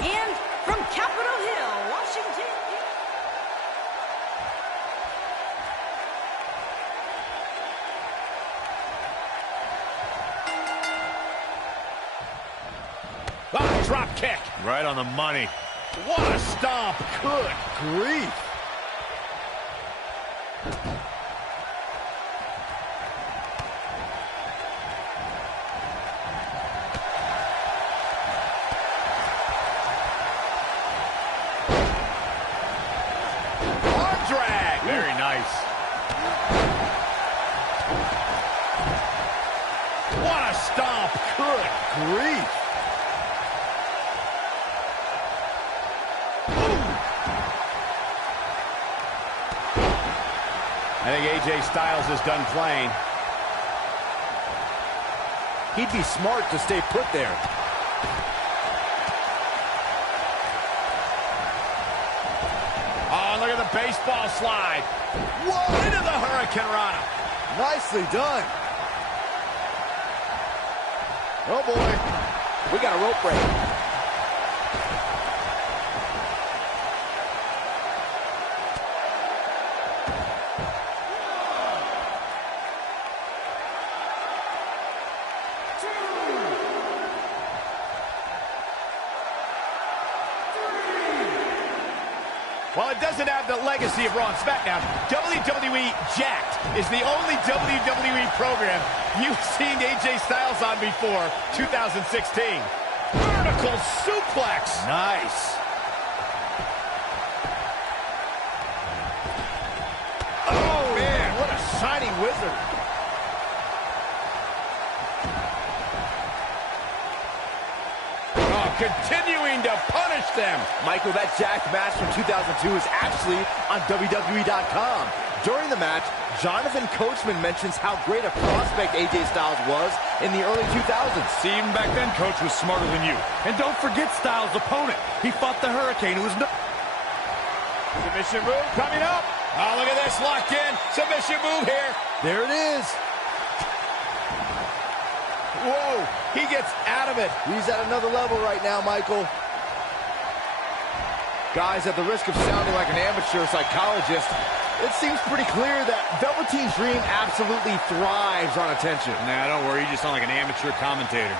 And from Capitol Hill, Washington. Oh, drop kick. Right on the money. What a stomp. Good grief. Arm drag. Very nice. What a stomp. Good grief. I think AJ Styles is done playing. He'd be smart to stay put there. Oh, look at the baseball slide. Whoa, into the Hurricane Rana. Nicely done. Oh, boy. We got a rope break. While it doesn't have the legacy of Raw and SmackDown, WWE Jacked is the only WWE program you've seen AJ Styles on before 2016. Vertical suplex. Nice. Oh, man, what a shining wizard. Continuing to punish them. Michael, that Jacked match from 2002 is actually on WWE.com. During the match, Jonathan Coachman mentions how great a prospect AJ Styles was in the early 2000s. See, even back then, Coach was smarter than you. And don't forget Styles' opponent. He fought the Hurricane, who was no... Submission move coming up. Oh, look at this, locked in. Submission move here. There it is. Whoa, he gets out of it. He's at another level right now, Michael. Guys, at the risk of sounding like an amateur psychologist, it seems pretty clear that Velveteen Dream absolutely thrives on attention. Nah, don't worry, you just sound like an amateur commentator.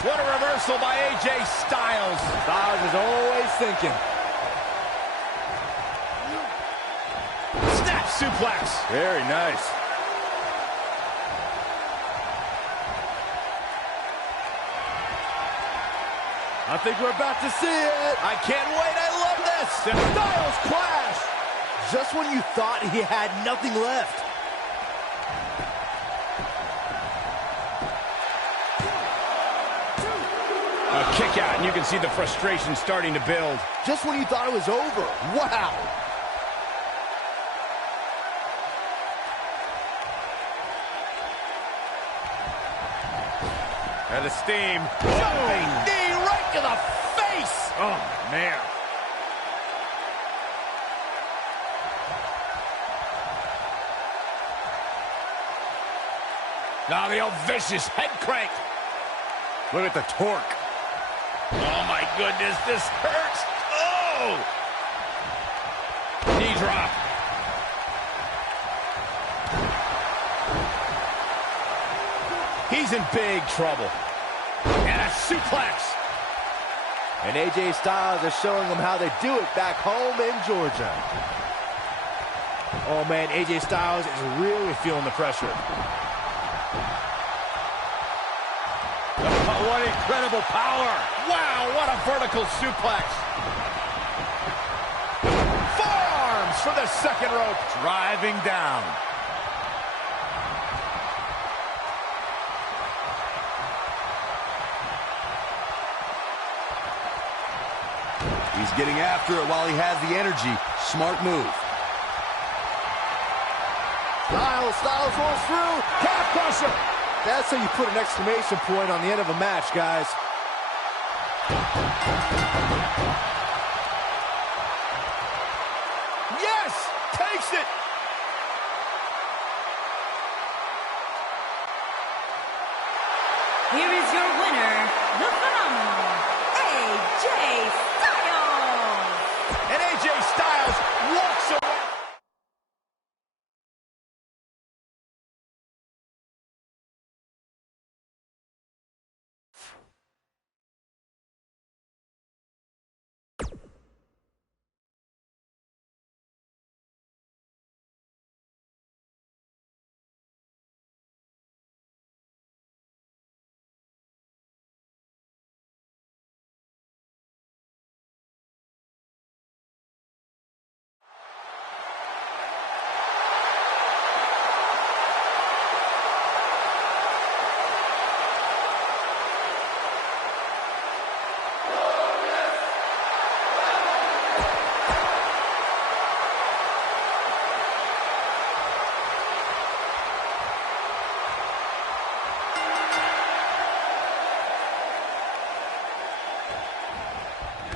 What a reversal by AJ Styles. Styles is always thinking. Snap suplex. Very nice. I think we're about to see it. I can't wait. I love this. Styles clash. Just when you thought he had nothing left. A kick out, and you can see the frustration starting to build. Just when you thought it was over. Wow. Out of steam. Jumping knee right to the face. Oh, man. Now the old vicious head crank. Look at the torque. Oh, my goodness, this hurts. Oh! Knee drop. He's in big trouble. And a suplex. And AJ Styles is showing them how they do it back home in Georgia. Oh, man, AJ Styles is really feeling the pressure. Oh, what incredible power. Wow, what a vertical suplex. Forearms for the second rope. Driving down. He's getting after it while he has the energy. Smart move. Styles rolls through. Calf crusher. That's how you put an exclamation point on the end of a match, guys. Yes! Takes it! Here is your winner, the phenomenal AJ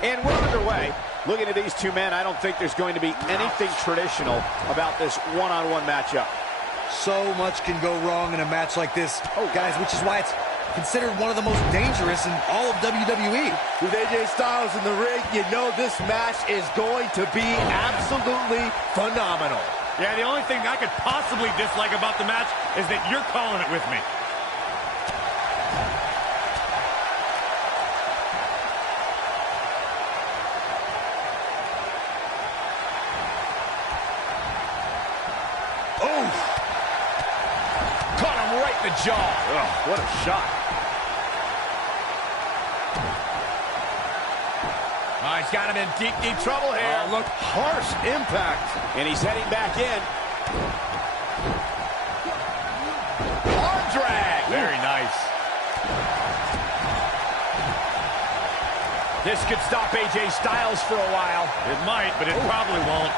And we're underway. Looking at these two men, I don't think there's going to be anything traditional about this one-on-one matchup. So much can go wrong in a match like this, guys, which is why it's considered one of the most dangerous in all of WWE. With AJ Styles in the ring, you know this match is going to be absolutely phenomenal. Yeah, the only thing I could possibly dislike about the match is that you're calling it with me. The jaw. Oh, what a shot. Oh, he's got him in deep, deep trouble here. Oh, look, harsh impact. And he's heading back in. Arm drag. Very nice. This could stop AJ Styles for a while. It might, but it probably won't.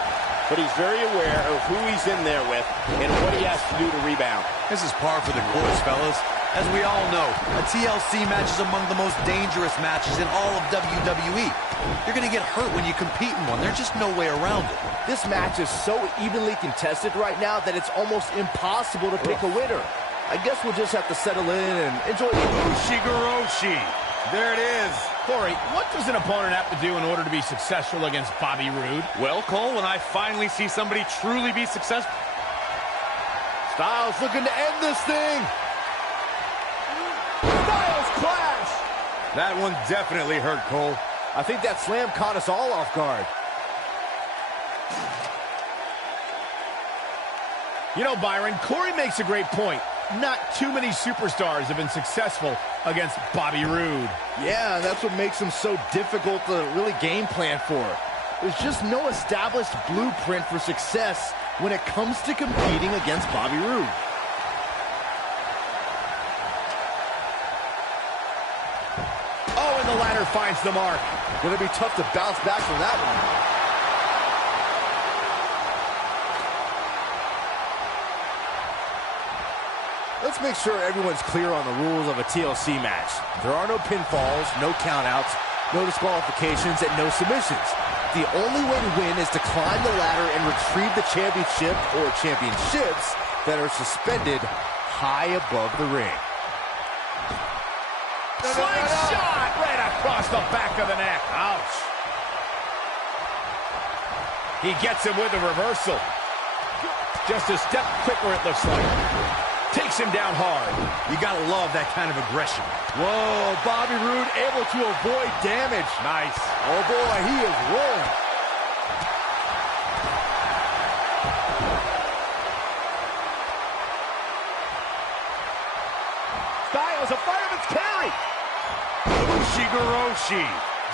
But he's very aware of who he's in there with and what he has to do to rebound. This is par for the course, fellas. As we all know, a TLC match is among the most dangerous matches in all of WWE. You're going to get hurt when you compete in one. There's just no way around it. This match is so evenly contested right now that it's almost impossible to pick a winner. I guess we'll just have to settle in and enjoy the Ushigoroshi. There it is. Corey, what does an opponent have to do in order to be successful against Bobby Roode? Well, Cole, when I finally see somebody truly be successful. Styles looking to end this thing. Styles clash. That one definitely hurt, Cole. I think that slam caught us all off guard. You know, Byron, Corey makes a great point. Not too many superstars have been successful against Bobby Roode. Yeah, that's what makes him so difficult to really game plan for. There's just no established blueprint for success when it comes to competing against Bobby Roode. Oh, and the ladder finds the mark. Gonna be tough to bounce back from that one. Let's make sure everyone's clear on the rules of a TLC match. There are no pinfalls, no countouts, no disqualifications, and no submissions. The only way to win is to climb the ladder and retrieve the championship or championships that are suspended high above the ring. Slingshot right across the back of the neck. Ouch. He gets him with a reversal. Just a step quicker, it looks like. Takes him down hard. You gotta love that kind of aggression. Whoa, Bobby Roode able to avoid damage. Nice. Oh boy, he is rolling. Styles, a fireman's carry. Ushigoroshi.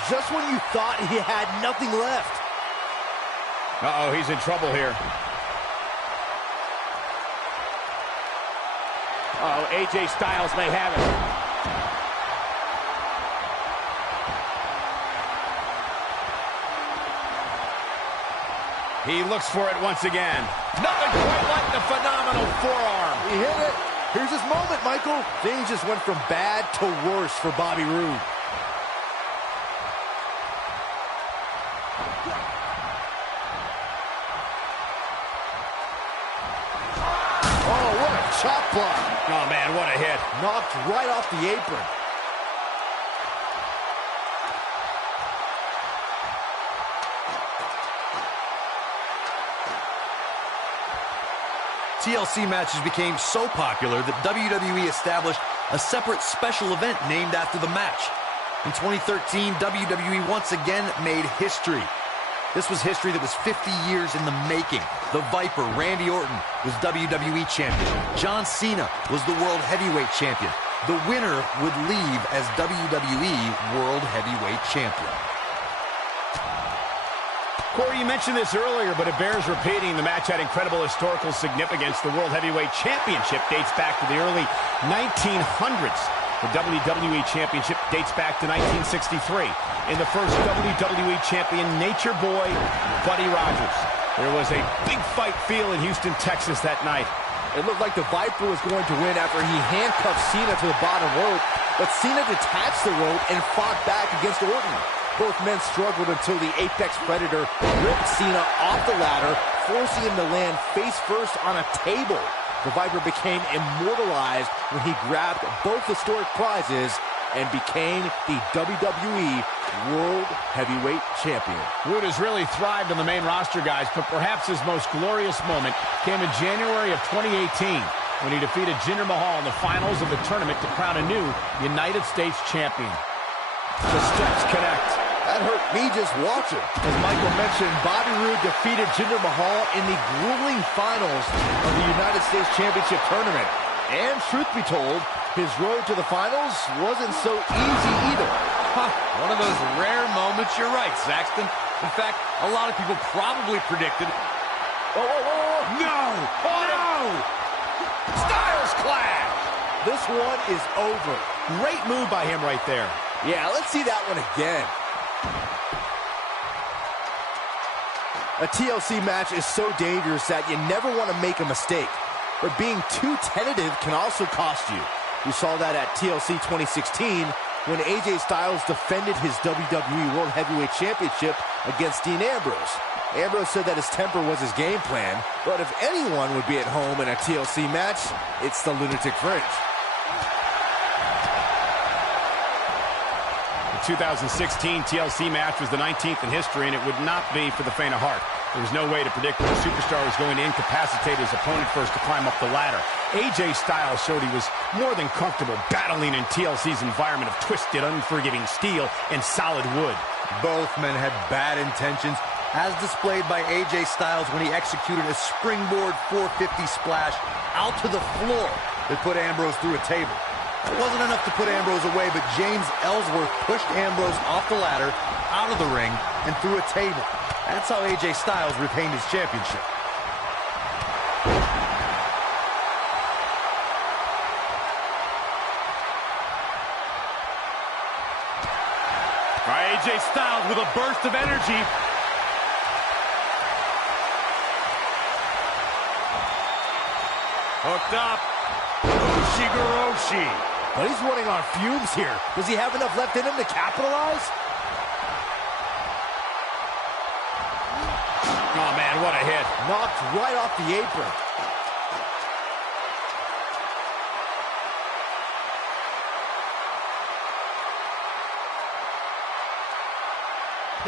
Just when you thought he had nothing left. Uh-oh, he's in trouble here. Uh-oh, AJ Styles may have it. He looks for it once again. Nothing quite like the phenomenal forearm. He hit it. Here's his moment, Michael. Things just went from bad to worse for Bobby Roode. Oh, what a chop block. Oh, man, what a hit. Knocked right off the apron. TLC matches became so popular that WWE established a separate special event named after the match. In 2013, WWE once again made history. This was history that was 50 years in the making. The Viper, Randy Orton, was WWE Champion. John Cena was the World Heavyweight Champion. The winner would leave as WWE World Heavyweight Champion. Corey, you mentioned this earlier, but it bears repeating. The match had incredible historical significance. The World Heavyweight Championship dates back to the early 1900s. The WWE Championship dates back to 1963. In the first WWE Champion, Nature Boy, Buddy Rogers. There was a big fight feel in Houston, Texas that night. It looked like the Viper was going to win after he handcuffed Cena to the bottom rope, but Cena detached the rope and fought back against Orton. Both men struggled until the Apex Predator ripped Cena off the ladder, forcing him to land face first on a table. The Viper became immortalized when he grabbed both historic prizes and became the WWE World Heavyweight Champion. Wood has really thrived on the main roster, guys, but perhaps his most glorious moment came in January of 2018 when he defeated Jinder Mahal in the finals of the tournament to crown a new United States champion. The steps connect. That hurt me just watching. As Michael mentioned, Bobby Roode defeated Jinder Mahal in the grueling finals of the United States Championship Tournament. And truth be told, his road to the finals wasn't so easy either. One of those rare moments, you're right, Saxton. In fact, a lot of people probably predicted... Whoa, whoa, whoa, whoa. No! Oh, no! Styles clash! This one is over. Great move by him right there. Yeah, let's see that one again. A TLC match is so dangerous that you never want to make a mistake. But being too tentative can also cost you. We saw that at TLC 2016 when AJ Styles defended his WWE World Heavyweight Championship against Dean Ambrose. Ambrose said that his temper was his game plan, but if anyone would be at home in a TLC match, it's the Lunatic Fringe. The 2016 TLC match was the 19th in history, and it would not be for the faint of heart. There was no way to predict when the superstar was going to incapacitate his opponent first to climb up the ladder. AJ Styles showed he was more than comfortable battling in TLC's environment of twisted, unforgiving steel and solid wood. Both men had bad intentions, as displayed by AJ Styles when he executed a springboard 450 splash out to the floor that put Ambrose through a table. It wasn't enough to put Ambrose away, but James Ellsworth pushed Ambrose off the ladder, out of the ring, and through a table. That's how AJ Styles retained his championship. All right, AJ Styles with a burst of energy. Hooked up. Oshigoroshi. But he's running on fumes here. Does he have enough left in him to capitalize? Oh, man, what a hit. Knocked right off the apron.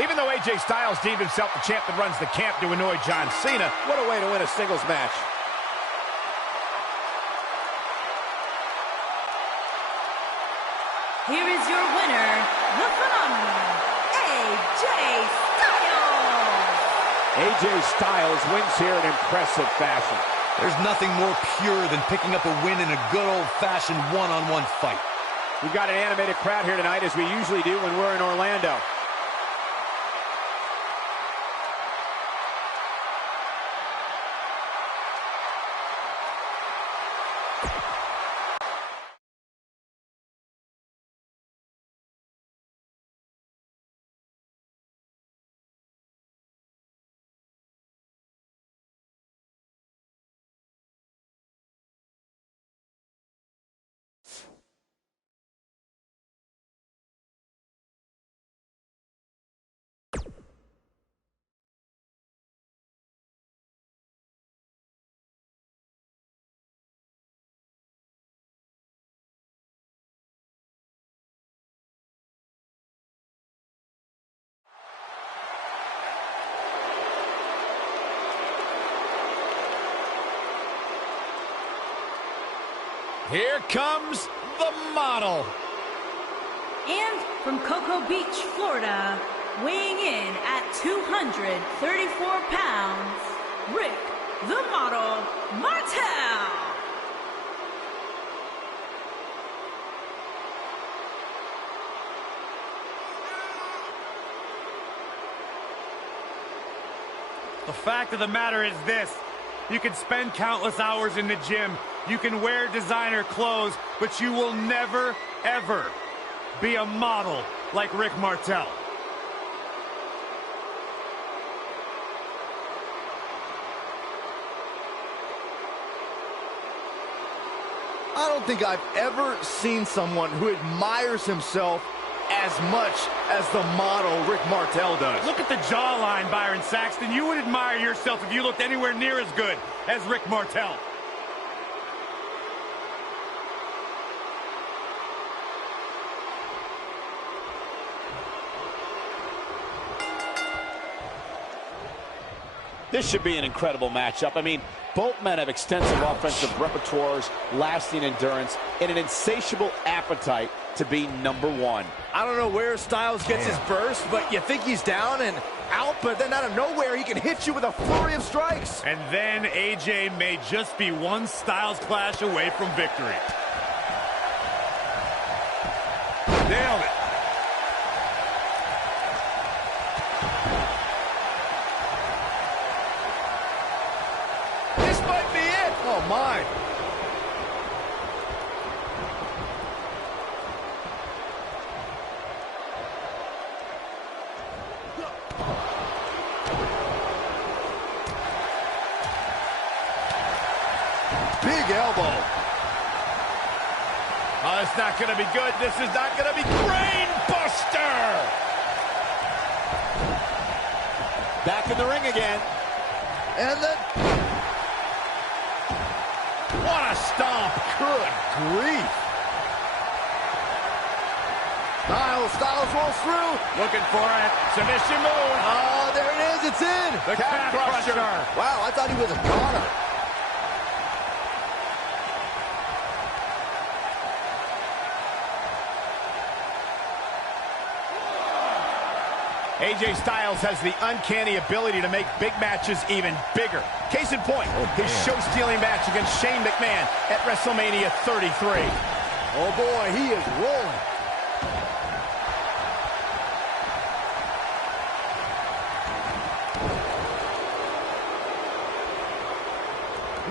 Even though AJ Styles deemed himself the champ that runs the camp to annoy John Cena, What a way to win a singles match. Here is your winner, the phenomenal AJ Styles. AJ Styles wins here in impressive fashion. There's nothing more pure than picking up a win in a good old-fashioned one-on-one fight. we've got an animated crowd here tonight, as we usually do when we're in Orlando. Here comes the model. And from Cocoa Beach, Florida, weighing in at 234 pounds, Rick the Model Martel. The fact of the matter is this: you can spend countless hours in the gym, you can wear designer clothes, but you will never, ever be a model like Rick Martel. I don't think I've ever seen someone who admires himself as much as the model Rick Martel does. Look at the jawline, Byron Saxton. You would admire yourself if you looked anywhere near as good as Rick Martel. This should be an incredible matchup. I mean, both men have extensive offensive repertoires, lasting endurance, and an insatiable appetite to be #1. I don't know where Styles gets his burst, but you think he's down and out, but then out of nowhere, he can hit you with a flurry of strikes. And then AJ may just be one Styles clash away from victory. Nailed it. This might be it. Oh, my. Big elbow. Oh, it's not going to be good. This is not going to be Brain Buster. Back in the ring again. And then... What a stomp. Good grief. Styles rolls through. Looking for it. Submission move. Oh, there it is. It's in. The calf crusher. Wow, I thought he was a goner. AJ Styles has the uncanny ability to make big matches even bigger. Case in point, his show-stealing match against Shane McMahon at WrestleMania 33. Oh, boy, he is rolling.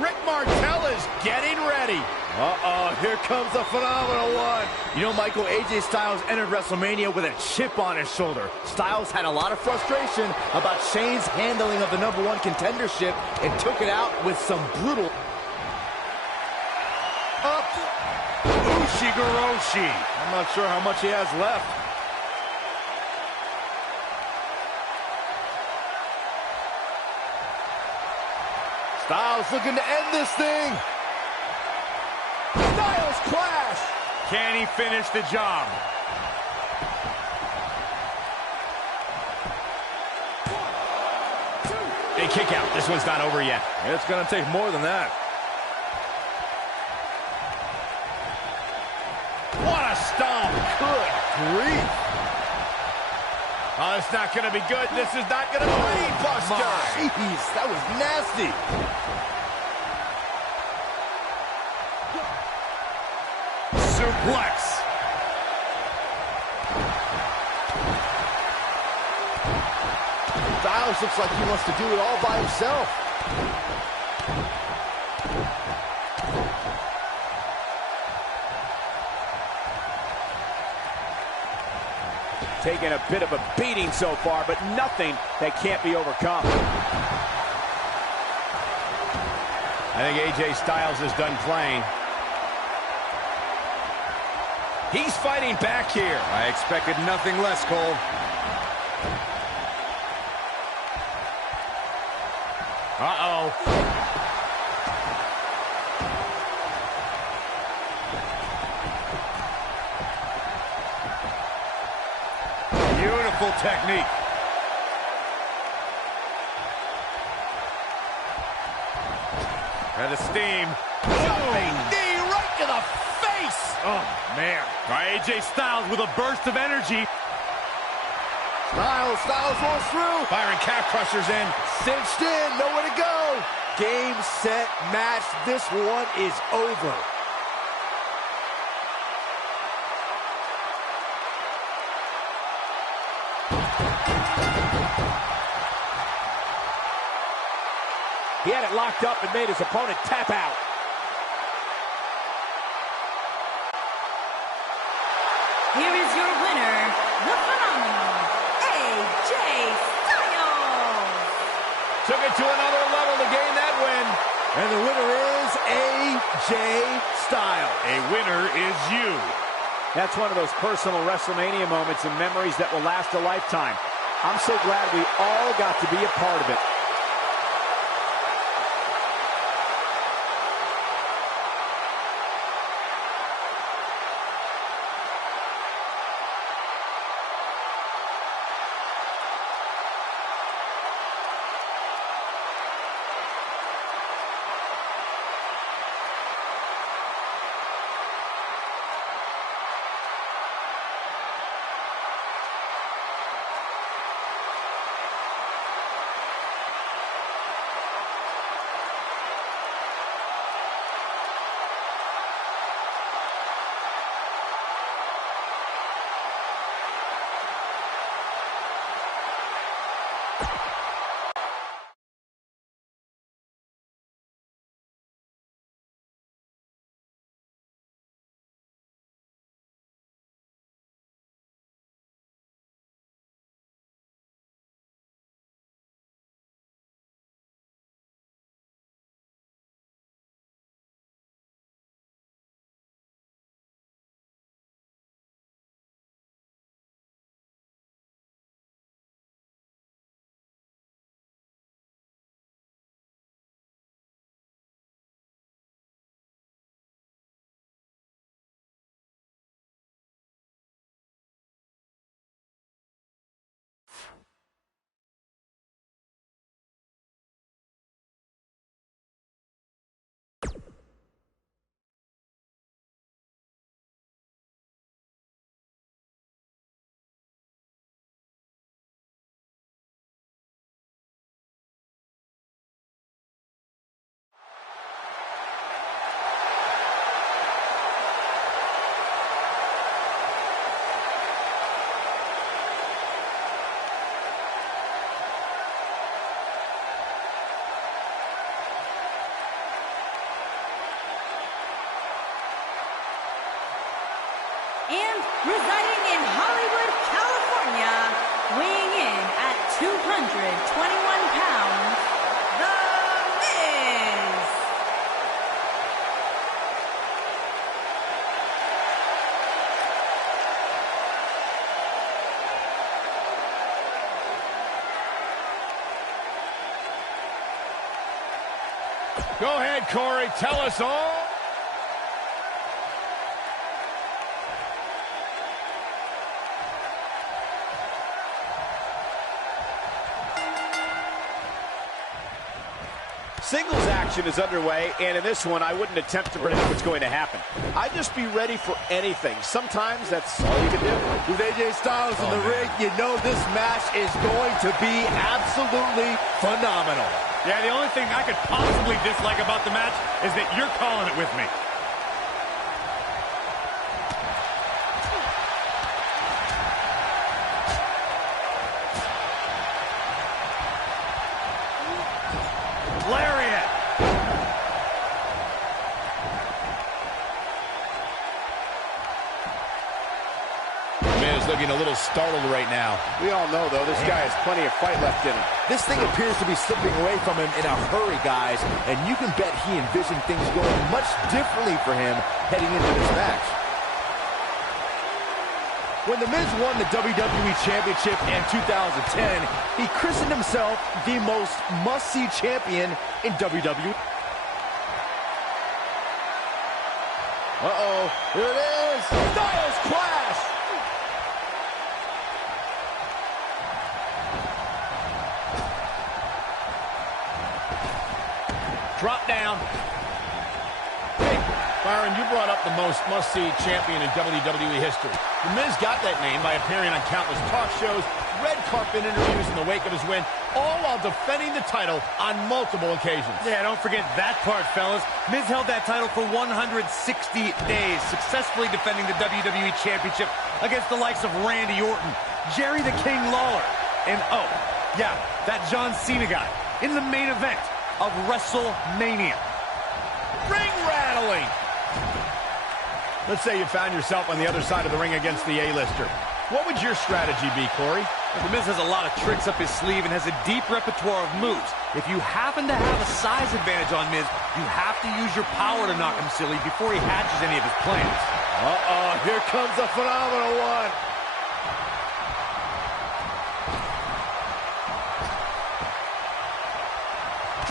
Rick Martel is getting ready. Uh-oh, here comes the phenomenal one. You know, Michael, AJ Styles entered WrestleMania with a chip on his shoulder. Styles had a lot of frustration about Shane's handling of the #1 contendership and took it out with some brutal... Up. Ushigoroshi. I'm not sure how much he has left. Styles looking to end this thing. Styles clash. Can he finish the job? A kick out. This one's not over yet. It's going to take more than that. What a stomp. Good grief. Oh, it's not going to be good. This is not going to be Brain Buster. Jeez, that was nasty. Suplex. Styles looks like he wants to do it all by himself. Taking a bit of a beating so far, but nothing that can't be overcome. I think AJ Styles is done playing. He's fighting back here. I expected nothing less, Cole. Uh-oh. Beautiful technique. And the steam. Jumping knee right to the face. Oh, man. AJ Styles with a burst of energy. Styles rolls through. Byron calf crushers in. Cinched in, nowhere to go. Game, set, match. This one is over. He had it locked up and made his opponent tap out. Here is your winner, the phenomenal AJ Styles. Took it to another level to gain that win. And the winner is AJ Styles. A winner is you. That's one of those personal WrestleMania moments and memories that will last a lifetime. I'm so glad we all got to be a part of it. And residing in Hollywood, California, weighing in at 221 pounds, The Miz. Go ahead, Corey. Tell us all. Singles action is underway, and in this one, I wouldn't attempt to predict what's going to happen. I'd just be ready for anything. Sometimes that's all you can do. With AJ Styles in the ring, you know this match is going to be absolutely phenomenal. Yeah, the only thing I could possibly dislike about the match is that you're calling it with me. Lariat. Miz looking a little startled right now. We all know, though, this guy has plenty of fight left in him. This thing appears to be slipping away from him in a hurry, guys, and you can bet he envisioned things going much differently for him heading into this match. When The Miz won the WWE Championship in 2010, he christened himself the most must-see champion in WWE. Uh-oh, here it is. Styles Clash. Drop down. Hey, Byron, you brought up the most must-see champion in WWE history. The Miz got that name by appearing on countless talk shows, red carpet interviews in the wake of his win, all while defending the title on multiple occasions. Yeah, don't forget that part, fellas. Miz held that title for 160 days, successfully defending the WWE Championship against the likes of Randy Orton, Jerry the King Lawler, and oh, yeah, that John Cena guy in the main event of WrestleMania. Ring rattling. Let's say you found yourself on the other side of the ring against the A-lister. What would your strategy be, Corey? The Miz has a lot of tricks up his sleeve and has a deep repertoire of moves. If you happen to have a size advantage on Miz, you have to use your power to knock him silly before he hatches any of his plans. Uh-oh, here comes the phenomenal one.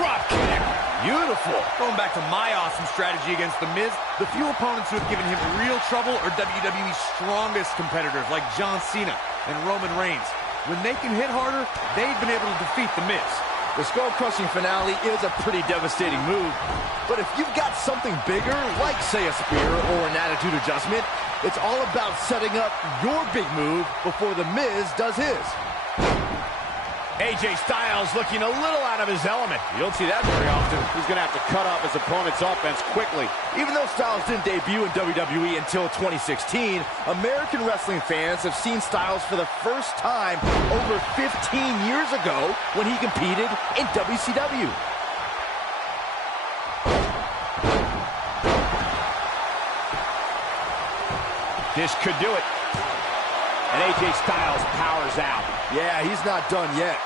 Drop kick. Beautiful. Going back to my awesome strategy against The Miz, the few opponents who have given him real trouble are WWE's strongest competitors like John Cena and Roman Reigns. When they can hit harder, they've been able to defeat The Miz. The skull-crushing finale is a pretty devastating move, but if you've got something bigger, like, say, a spear or an attitude adjustment, it's all about setting up your big move before The Miz does his. AJ Styles looking a little out of his element. You don't see that very often. He's going to have to cut off his opponent's offense quickly. Even though Styles didn't debut in WWE until 2016, American wrestling fans have seen Styles for the first time over 15 years ago when he competed in WCW. This could do it. And AJ Styles powers out. Yeah, he's not done yet.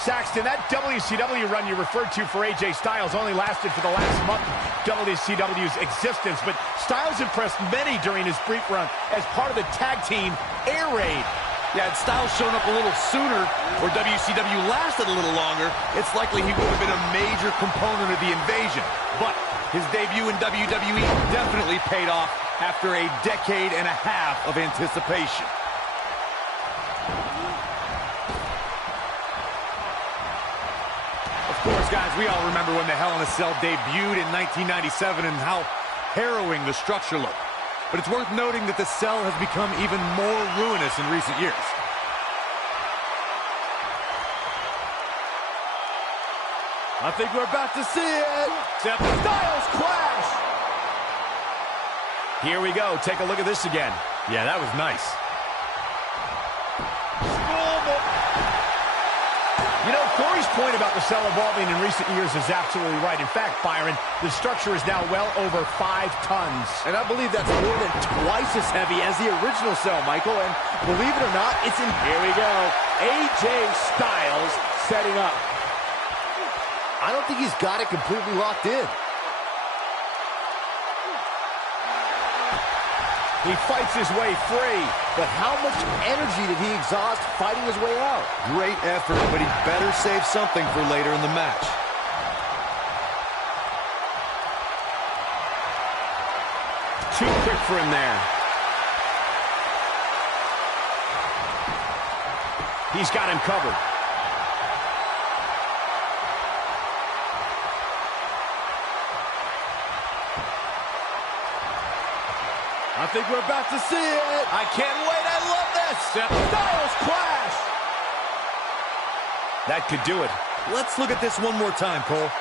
Saxton, that WCW run you referred to for AJ Styles only lasted for the last month of WCW's existence, but Styles impressed many during his brief run as part of the tag team Air Raid. Yeah, had Styles shown up a little sooner, or WCW lasted a little longer, it's likely he would have been a major component of the invasion. But his debut in WWE definitely paid off after a decade and a half of anticipation. Of course, guys, we all remember when the Hell in a Cell debuted in 1997 and how harrowing the structure looked. But it's worth noting that the cell has become even more ruinous in recent years. I think we're about to see it. Styles clash. Here we go. Take a look at this again. Yeah, that was nice. You know, Corey's point about the cell evolving in recent years is absolutely right. In fact, Byron, the structure is now well over 5 tons. And I believe that's more than twice as heavy as the original cell, Michael. And believe it or not, it's in... Here we go. AJ Styles setting up. I don't think he's got it completely locked in. He fights his way free. But how much energy did he exhaust fighting his way out? Great effort, but he better save something for later in the match. Too quick for him there. He's got him covered. I think we're about to see it. I can't wait. I love this. Styles clash. That could do it. Let's look at this one more time, Cole.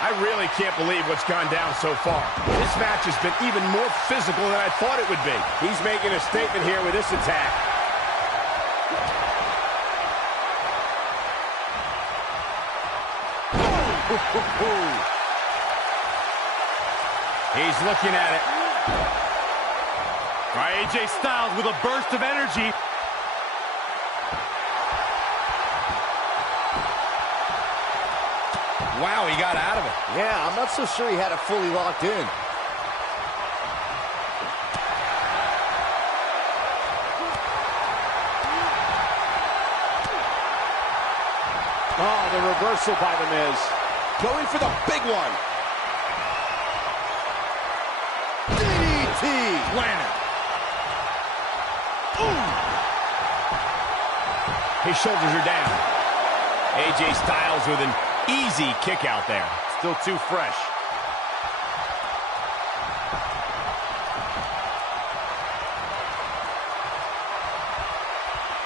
I really can't believe what's gone down so far. This match has been even more physical than I thought it would be. He's making a statement here with this attack. He's looking at it. All right, AJ Styles with a burst of energy. Wow, he got out of it. Yeah, I'm not so sure he had it fully locked in. Oh, the reversal by The Miz. Going for the big one. DDT. Planted. His shoulders are down. AJ Styles with an easy kick out there. Still too fresh.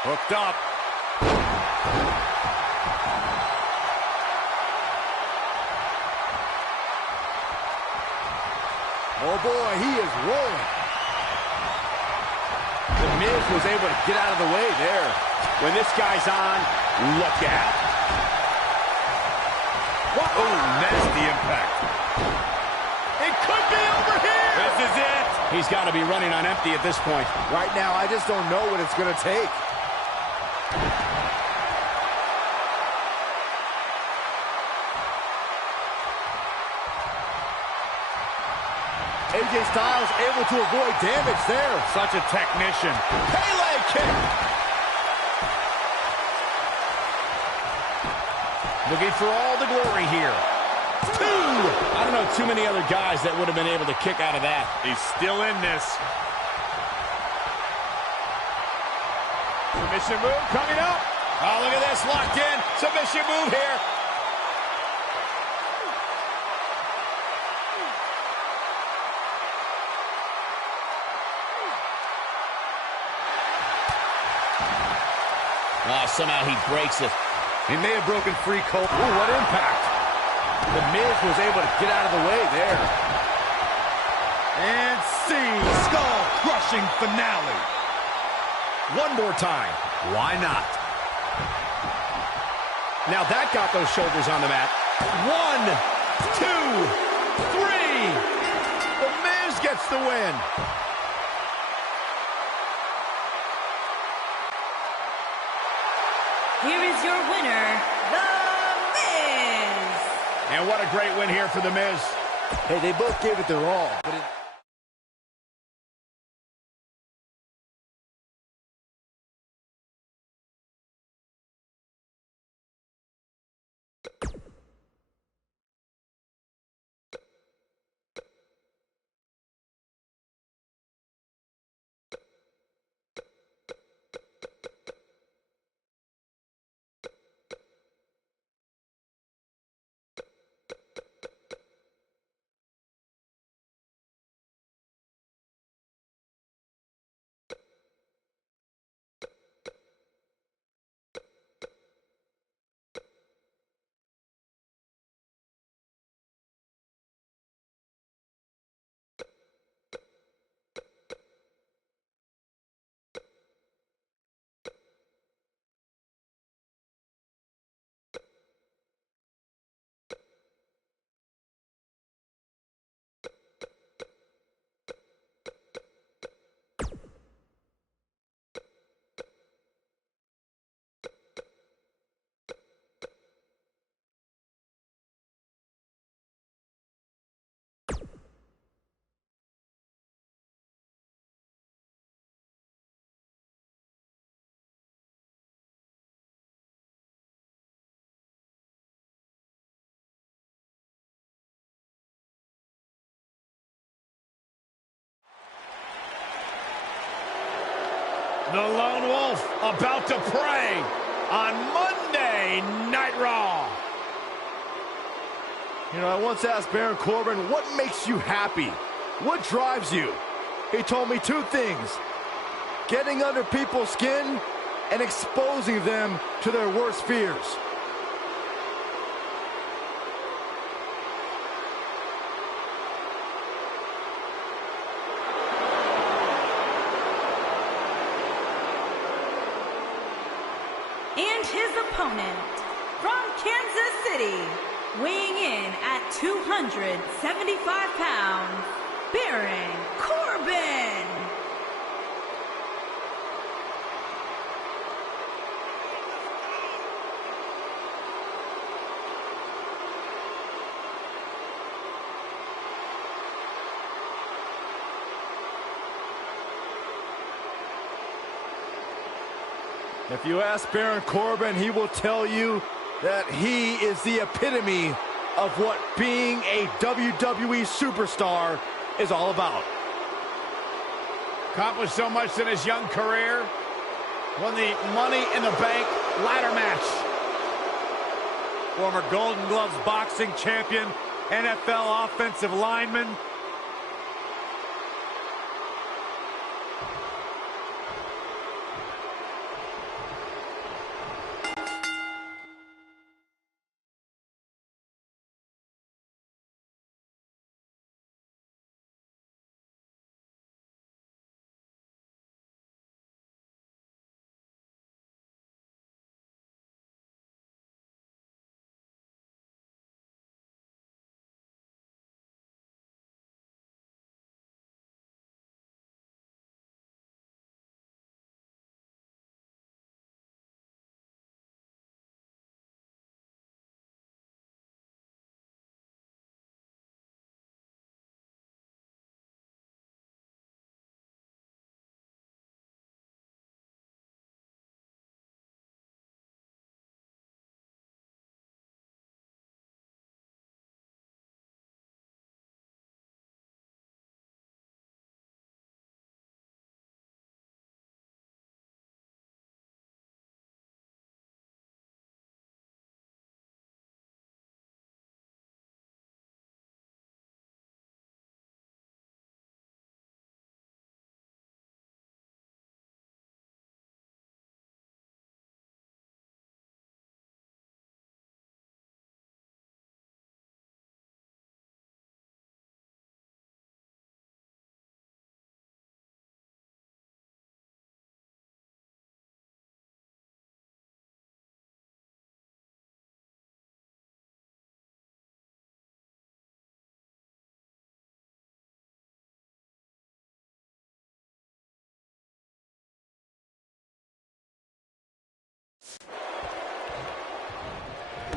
Hooked up. Oh boy, he is rolling. The Miz was able to get out of the way there. When this guy's on, look out. Oh, nasty impact. It could be over here. This is it. He's got to be running on empty at this point. Right now, I just don't know what it's going to take. AJ Styles able to avoid damage there. Such a technician. Pele kick. Looking for all the glory here. 2. I don't know too many other guys that would have been able to kick out of that. He's still in this. Submission move coming up. Oh, look at this, locked in. Submission move here. Somehow he breaks it. He may have broken free, Cole. Ooh, what impact. The Miz was able to get out of the way there. And see, skull-crushing finale. One more time. Why not? Now that got those shoulders on the mat. 1, 2, 3. The Miz gets the win. Here is your winner, The Miz. And what a great win here for The Miz. Hey, they both gave it their all. But The Lone Wolf about to prey on Monday Night Raw. you know, I once asked Baron Corbin, what makes you happy? What drives you? He told me 2 things. Getting under people's skin and exposing them to their worst fears. And his opponent, from Kansas City, weighing in at 275 pounds, Baron Corbin. If you ask Baron Corbin, he will tell you that he is the epitome of what being a WWE superstar is all about. Accomplished so much in his young career. Won the Money in the Bank ladder match. Former Golden Gloves boxing champion, NFL offensive lineman.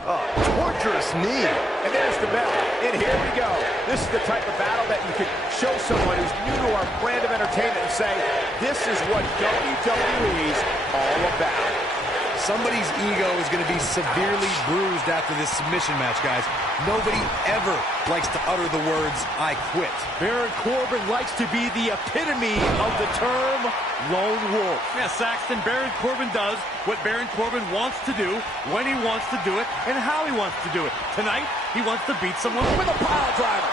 Oh, torturous knee. And there's the bell. And here we go. This is the type of battle that you can show someone who's new to our brand of entertainment and say, this is what WWE's all about. Somebody's ego is going to be severely bruised after this submission match, guys. Nobody ever likes to utter the words, I quit. Baron Corbin likes to be the epitome of the term lone wolf. Yeah, Saxton, Baron Corbin does what Baron Corbin wants to do, when he wants to do it, and how he wants to do it. Tonight, he wants to beat someone with a pile driver.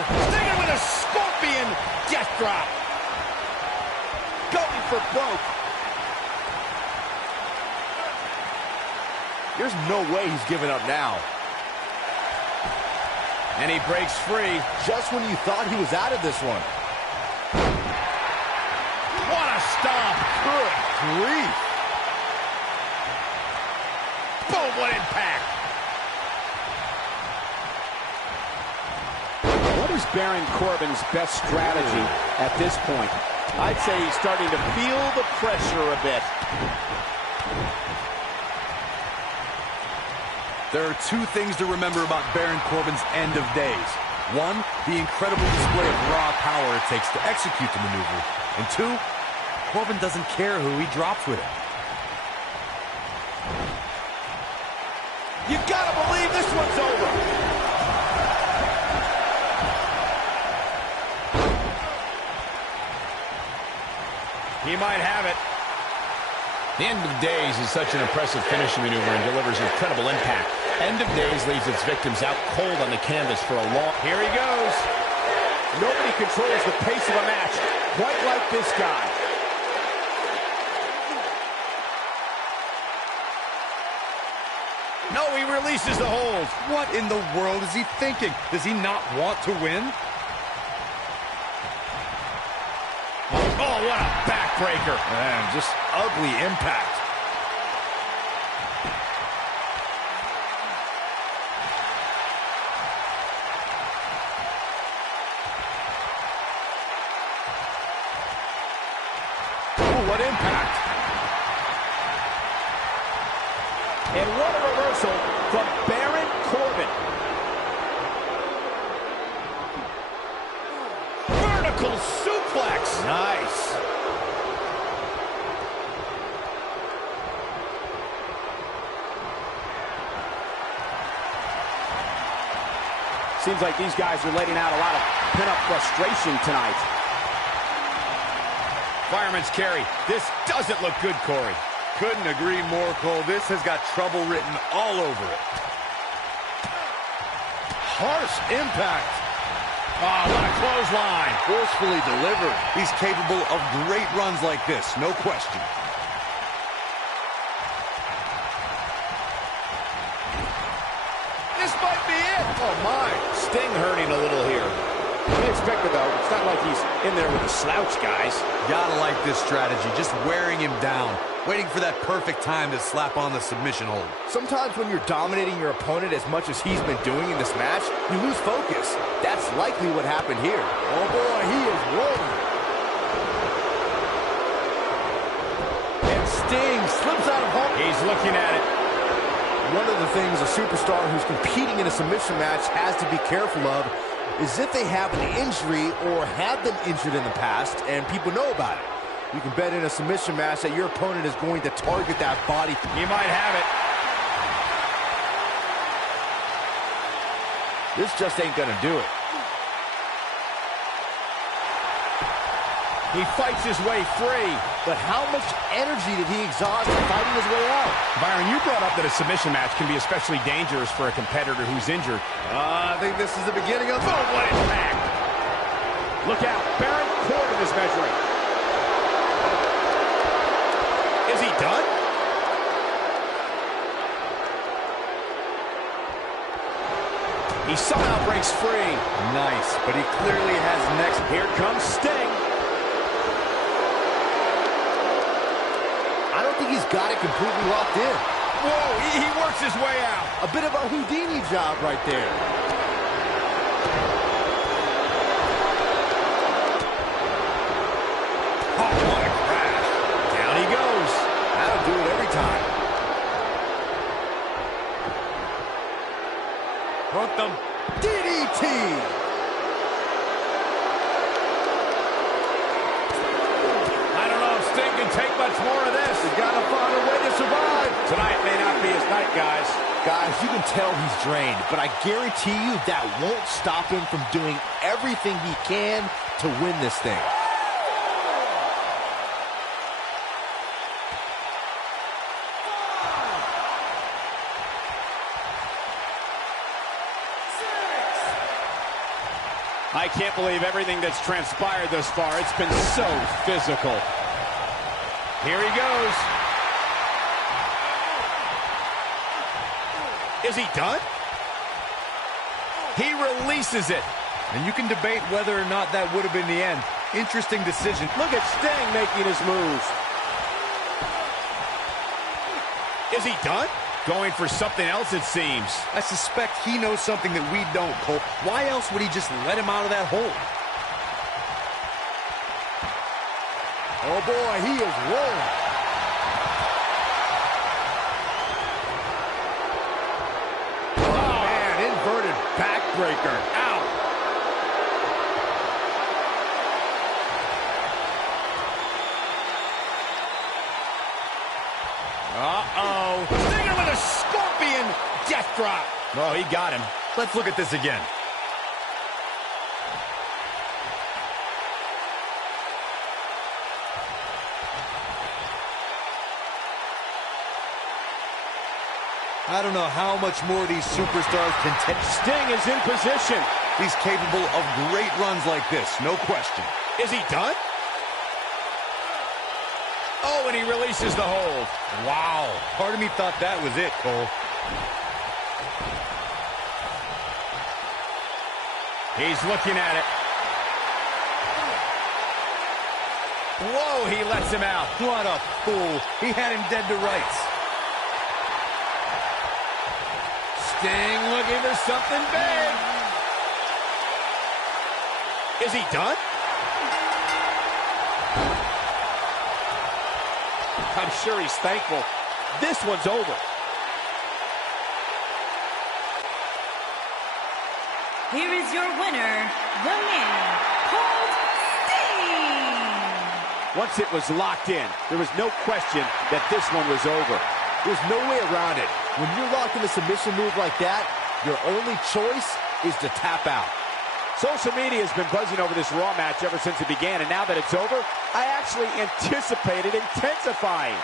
Stinging with a scorpion death drop. Going for broke. There's no way he's giving up now. And he breaks free. Just when you thought he was out of this one. What a stomp. Good grief. Boom, what impact. What is Baron Corbin's best strategy at this point? I'd say he's starting to feel the pressure a bit. There are two things to remember about Baron Corbin's end of days. One, the incredible display of raw power it takes to execute the maneuver. And two, Corbin doesn't care who he drops with it. You gotta believe this one's over. He might have it. The End of Days is such an impressive finishing maneuver and delivers incredible impact. End of Days leaves its victims out cold on the canvas for a long... Here he goes. Nobody controls the pace of a match quite like this guy. No, he releases the hold. What in the world is he thinking? Does he not want to win? Oh, what a backbreaker. Man, just ugly impact. Oh, what impact. And what a reversal from Baron Corbin. Vertical suplex. Nice. Seems like these guys are letting out a lot of pent-up frustration tonight. Fireman's carry. This doesn't look good, Corey. Couldn't agree more, Cole. This has got trouble written all over it. Harsh impact. Oh, what a clothesline. Forcefully delivered. He's capable of great runs like this, no question. This might be it. Oh, my. Sting hurting a little here. Unexpected, though. It's not like he's in there with a slouch, guys. Gotta like this strategy, just wearing him down, waiting for that perfect time to slap on the submission hold. Sometimes when you're dominating your opponent as much as he's been doing in this match, you lose focus. That's likely what happened here. Oh boy, he is rolling. And Sting slips out of home. He's looking at it. One of the things a superstar who's competing in a submission match has to be careful of is if they have an injury or have been injured in the past and people know about it. You can bet in a submission match that your opponent is going to target that body. He might have it. This just ain't gonna do it. He fights his way free. But how much energy did he exhaust fighting his way out? Byron, you brought up that a submission match can be especially dangerous for a competitor who's injured. I think this is the beginning of... Oh, what impact! Look out, Baron Corbin is measuring. Is he done? He somehow breaks free. Nice, but he clearly has next. Here comes Sting. I don't think he's got it completely locked in. Whoa, he works his way out. A bit of a Houdini job right there. Hooked them. DDT. I don't know if Sting can take much more of this. He's got to find a way to survive. Tonight may not be his night, guys. Guys, you can tell he's drained, but I guarantee you that won't stop him from doing everything he can to win this thing. I can't believe everything that's transpired thus far. It's been so physical. Here he goes. Is he done? He releases it. And you can debate whether or not that would have been the end. Interesting decision. Look at Sting making his moves. Is he done? Going for something else, it seems. I suspect he knows something that we don't, Cole. Why else would he just let him out of that hole? Oh boy, he is rolling. Oh man, inverted backbreaker. Ow. Uh-oh. Stinger with a scorpion death drop. Oh, he got him. Let's look at this again. I don't know how much more these superstars can take. Sting is in position. He's capable of great runs like this, no question. Is he done? Oh, and he releases the hold. Wow. Part of me thought that was it, Cole. He's looking at it. Whoa, he lets him out. What a fool. He had him dead to rights. Sting looking for something big. Is he done? I'm sure he's thankful. This one's over. Here is your winner, the man called Sting. Once it was locked in, there was no question that this one was over. There's no way around it. When you're locked in a submission move like that, your only choice is to tap out. Social media has been buzzing over this Raw match ever since it began, and now that it's over, I actually anticipate it intensifying.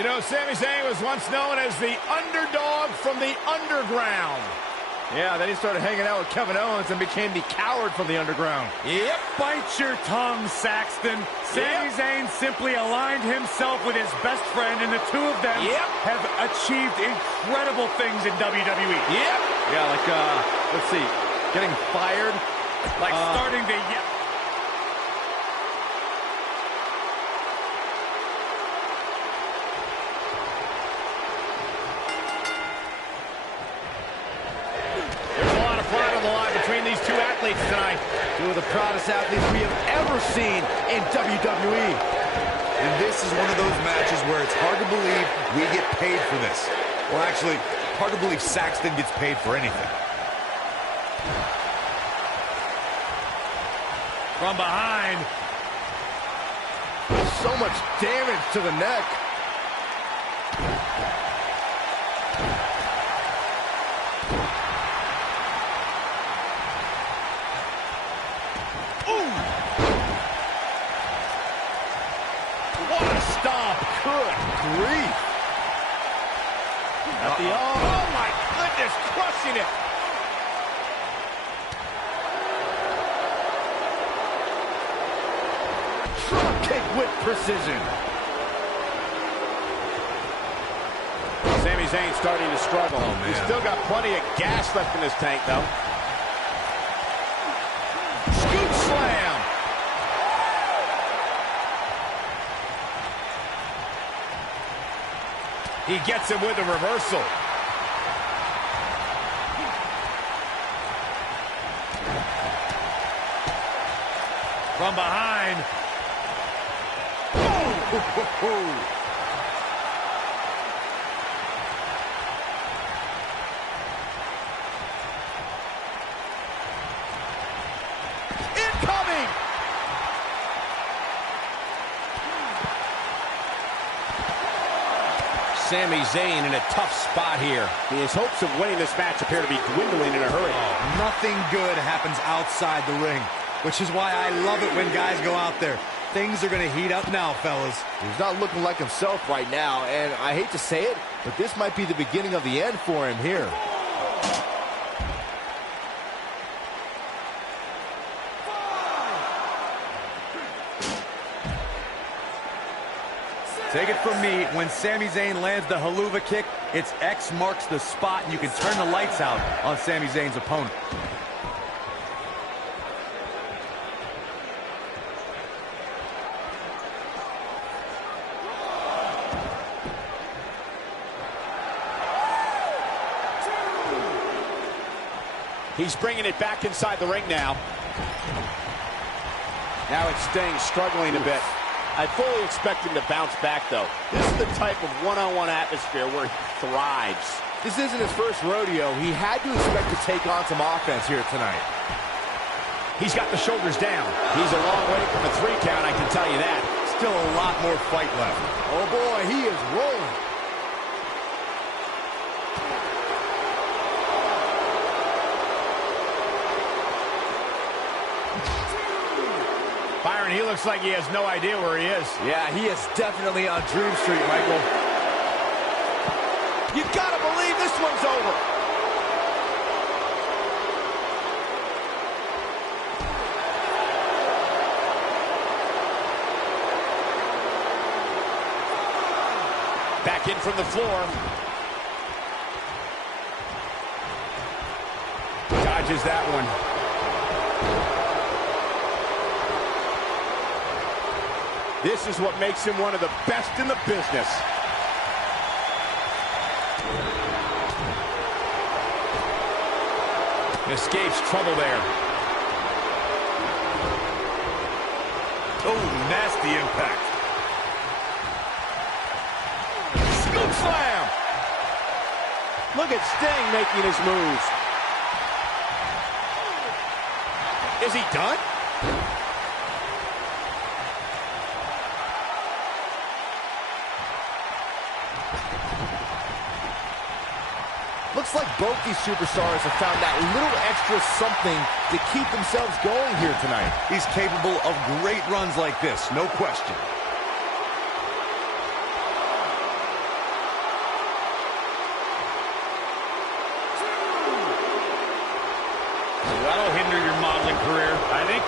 You know, Sami Zayn was once known as the underdog from the underground. Yeah, then he started hanging out with Kevin Owens and became the coward from the underground. Yep. Bite your tongue, Saxton. Sami Zayn simply aligned himself with his best friend, and the two of them have achieved incredible things in WWE. Yeah, like, let's see, getting fired. Like starting to... These two athletes tonight. Two of the proudest athletes we have ever seen in WWE. And this is one of those matches where it's hard to believe we get paid for this. Well, actually, hard to believe Saxton gets paid for anything. From behind. So much damage to the neck. Good grief. At the oh my goodness, crushing it. Drop kick with precision. Sami Zayn starting to struggle. Oh, man. He's still got plenty of gas left in his tank, though. Scoop slam. He gets him with a reversal. From behind. Incoming! Sami Zayn in a tough spot here. His hopes of winning this match appear to be dwindling in a hurry. Nothing good happens outside the ring, which is why I love it when guys go out there. Things are going to heat up now, fellas. He's not looking like himself right now, and I hate to say it, but this might be the beginning of the end for him here. Take it from me, when Sami Zayn lands the haluva kick, it's X marks the spot, and you can turn the lights out on Sami Zayn's opponent. He's bringing it back inside the ring now. Now it's Sting struggling a bit. I fully expect him to bounce back, though. This is the type of one-on-one atmosphere where he thrives. This isn't his first rodeo. He had to expect to take on some offense here tonight. He's got the shoulders down. He's a long way from a 3 count, I can tell you that. Still a lot more fight left. Oh, boy, he is rolling. Byron, he looks like he has no idea where he is. Yeah, he is definitely on Dream Street, Michael. You've got to believe this one's over. Back in from the floor. Dodges that one. This is what makes him one of the best in the business. Escapes trouble there. Oh, nasty impact. Scoop slam! Look at Sting making his moves. Is he done? Looks like both these superstars have found that little extra something to keep themselves going here tonight. He's capable of great runs like this, no question.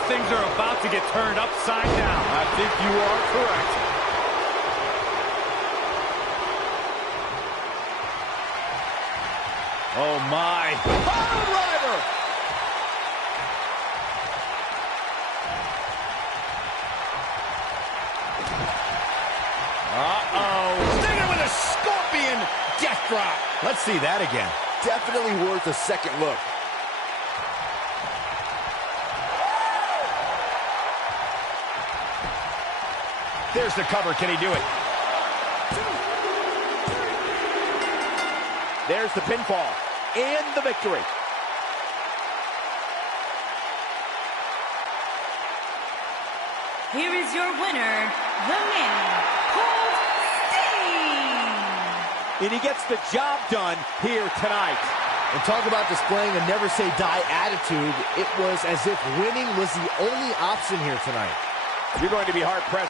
things are about to get turned upside down. I think you are correct. Oh, my. Power driver! Uh-oh. Stinger with a scorpion death drop. Let's see that again. Definitely worth a second look. There's the cover. Can he do it? There's the pinfall and the victory. Here is your winner, the man called Sting. And he gets the job done here tonight. And talk about displaying a never-say-die attitude. It was as if winning was the only option here tonight. You're going to be hard-pressed.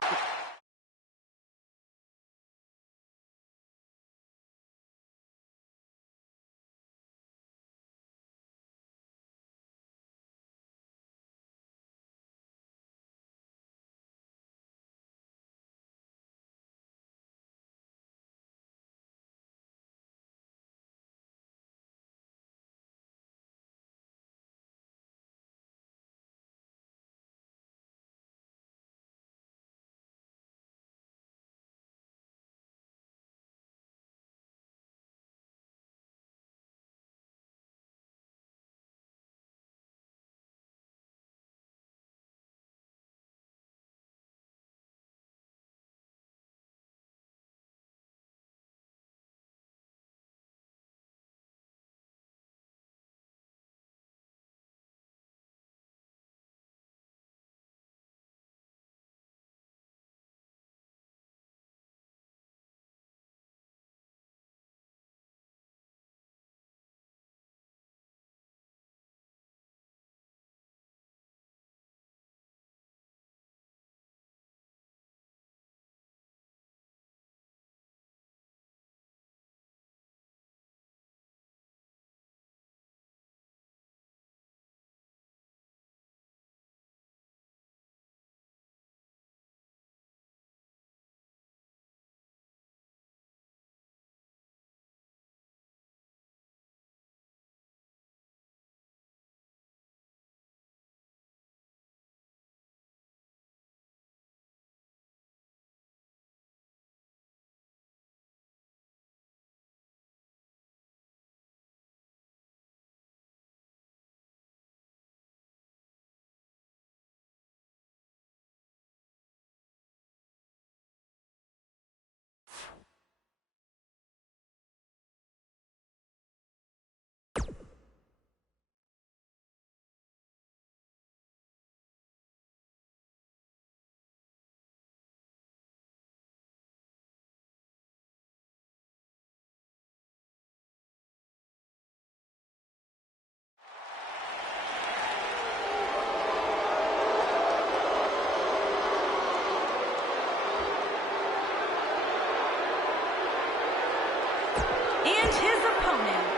And his opponent,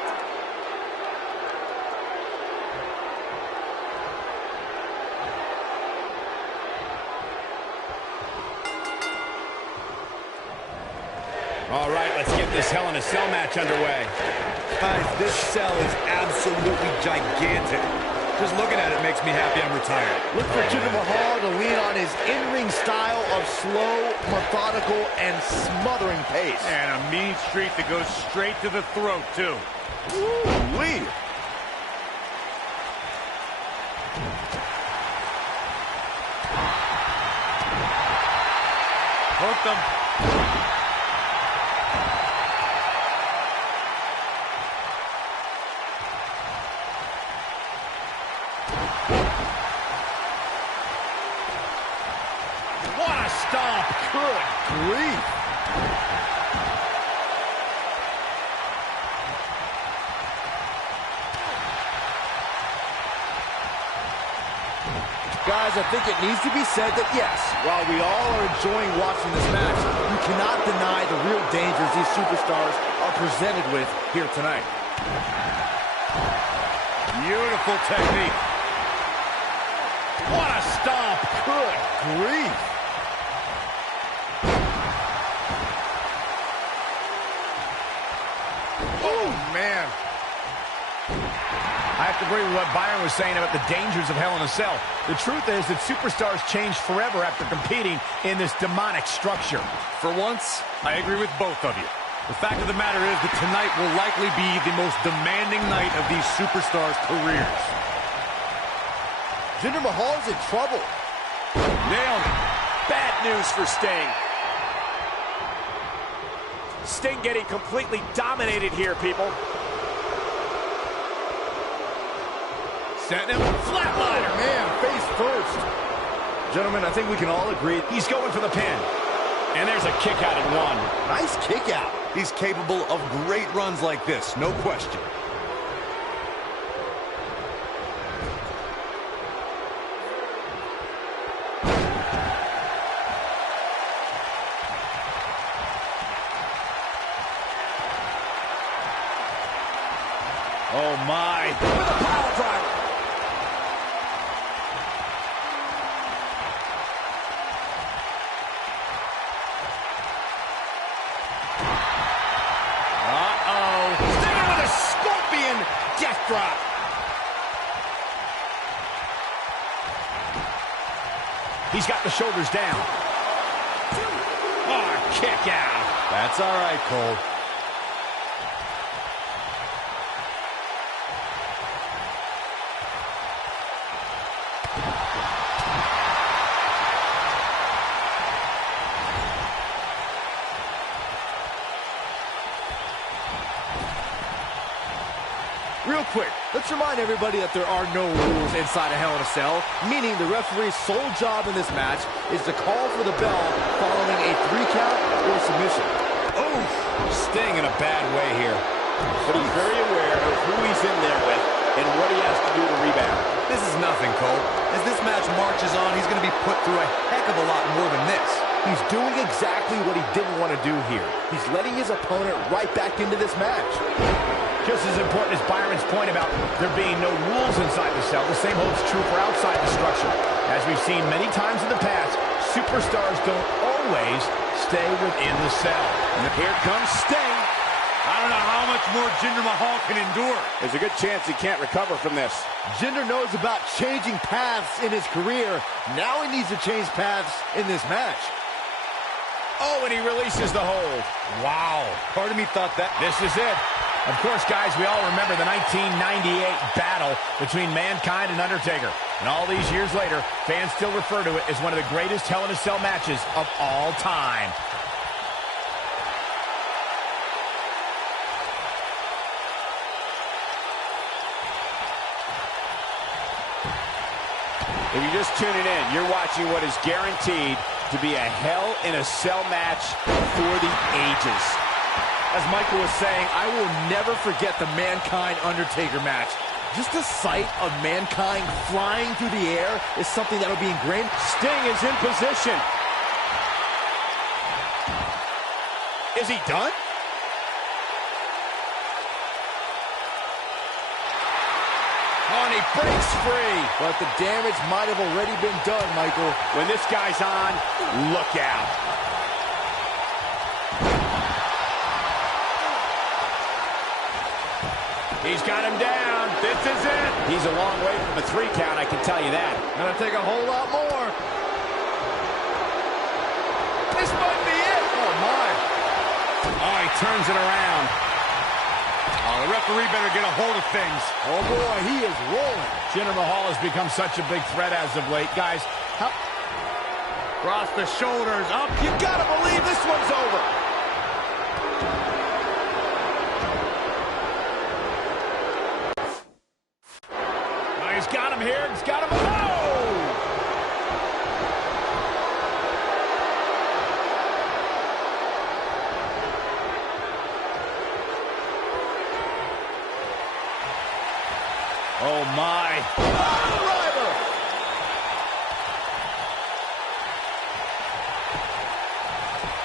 All right, let's get this Hell in a Cell match underway. Guys, this cell is absolutely gigantic. Just looking at it makes me happy I'm retired. Look for Jinder Mahal to lean on his in-ring style of slow, methodical, and smothering pace. And a mean streak that goes straight to the throat, too. Woo-wee. Hooked him. What a stomp. Good grief. Guys, I think it needs to be said that, yes, while we all are enjoying watching this match, you cannot deny the real dangers these superstars are presented with here tonight. Beautiful technique. What a stomp. Good grief. Oh, man. I have to agree with what Byron was saying about the dangers of Hell in a Cell. The truth is that superstars change forever after competing in this demonic structure. For once, I agree with both of you. The fact of the matter is that tonight will likely be the most demanding night of these superstars' careers. Jinder Mahal's in trouble. Nailed it. Bad news for Sting. Sting getting completely dominated here, people. Setting him flatliner. Man, face first. Gentlemen, I think we can all agree He's going for the pin. And there's a kick out at one. nice kick out. He's capable of great runs like this, no question. Oh, my. With a power driver. Uh-oh. Stinging with a scorpion death drop. He's got the shoulders down. Oh, kick out. That's all right, Cole. Real quick, let's remind everybody that there are no rules inside a Hell in a Cell, meaning the referee's sole job in this match is to call for the bell following a 3 count or submission. Oh, Sting in a bad way here. But he's very aware of who he's in there with and what he has to do to rebound. This is nothing, Cole. As this match marches on, he's going to be put through a heck of a lot more than this. He's doing exactly what he didn't want to do here. He's letting his opponent right back into this match. Just as important as Byron's point about there being no rules inside the cell, the same holds true for outside the structure. As we've seen many times in the past, superstars don't always stay within the cell. And here comes Sting. I don't know how much more Jinder Mahal can endure. There's a good chance he can't recover from this. Jinder knows about changing paths in his career. Now he needs to change paths in this match. Oh, and he releases the hold. Wow. Part of me thought that This is it. Of course, guys, we all remember the 1998 battle between Mankind and Undertaker. And all these years later, fans still refer to it as one of the greatest Hell in a Cell matches of all time. If you're just tuning in, you're watching what is guaranteed to be a Hell in a Cell match for the ages. As Michael was saying, I will never forget the Mankind-Undertaker match. Just the sight of Mankind flying through the air is something that will be ingrained. Sting is in position. Is he done? Oh, and he breaks free. But the damage might have already been done, Michael. When this guy's on, look out. He's got him down. This is it. He's a long way from a 3 count, I can tell you that. Gonna take a whole lot more. This might be it. Oh, my. Oh, he turns it around. Oh, the referee better get a hold of things. Oh, boy, he is rolling. Jinder Mahal has become such a big threat as of late. Guys, how... Cross the shoulders, up. You gotta believe this one's over. Oh, he's got him here. He's got him. Oh! Oh, my. Oh, driver!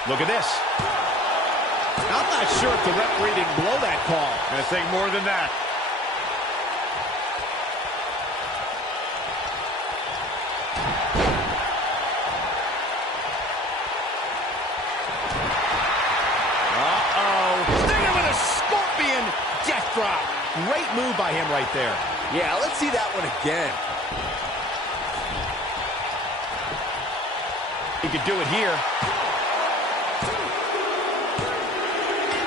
Look at this. I'm not sure if the referee didn't blow that call. Gonna take more than that. Great move by him right there. Yeah, let's see that one again. He could do it here.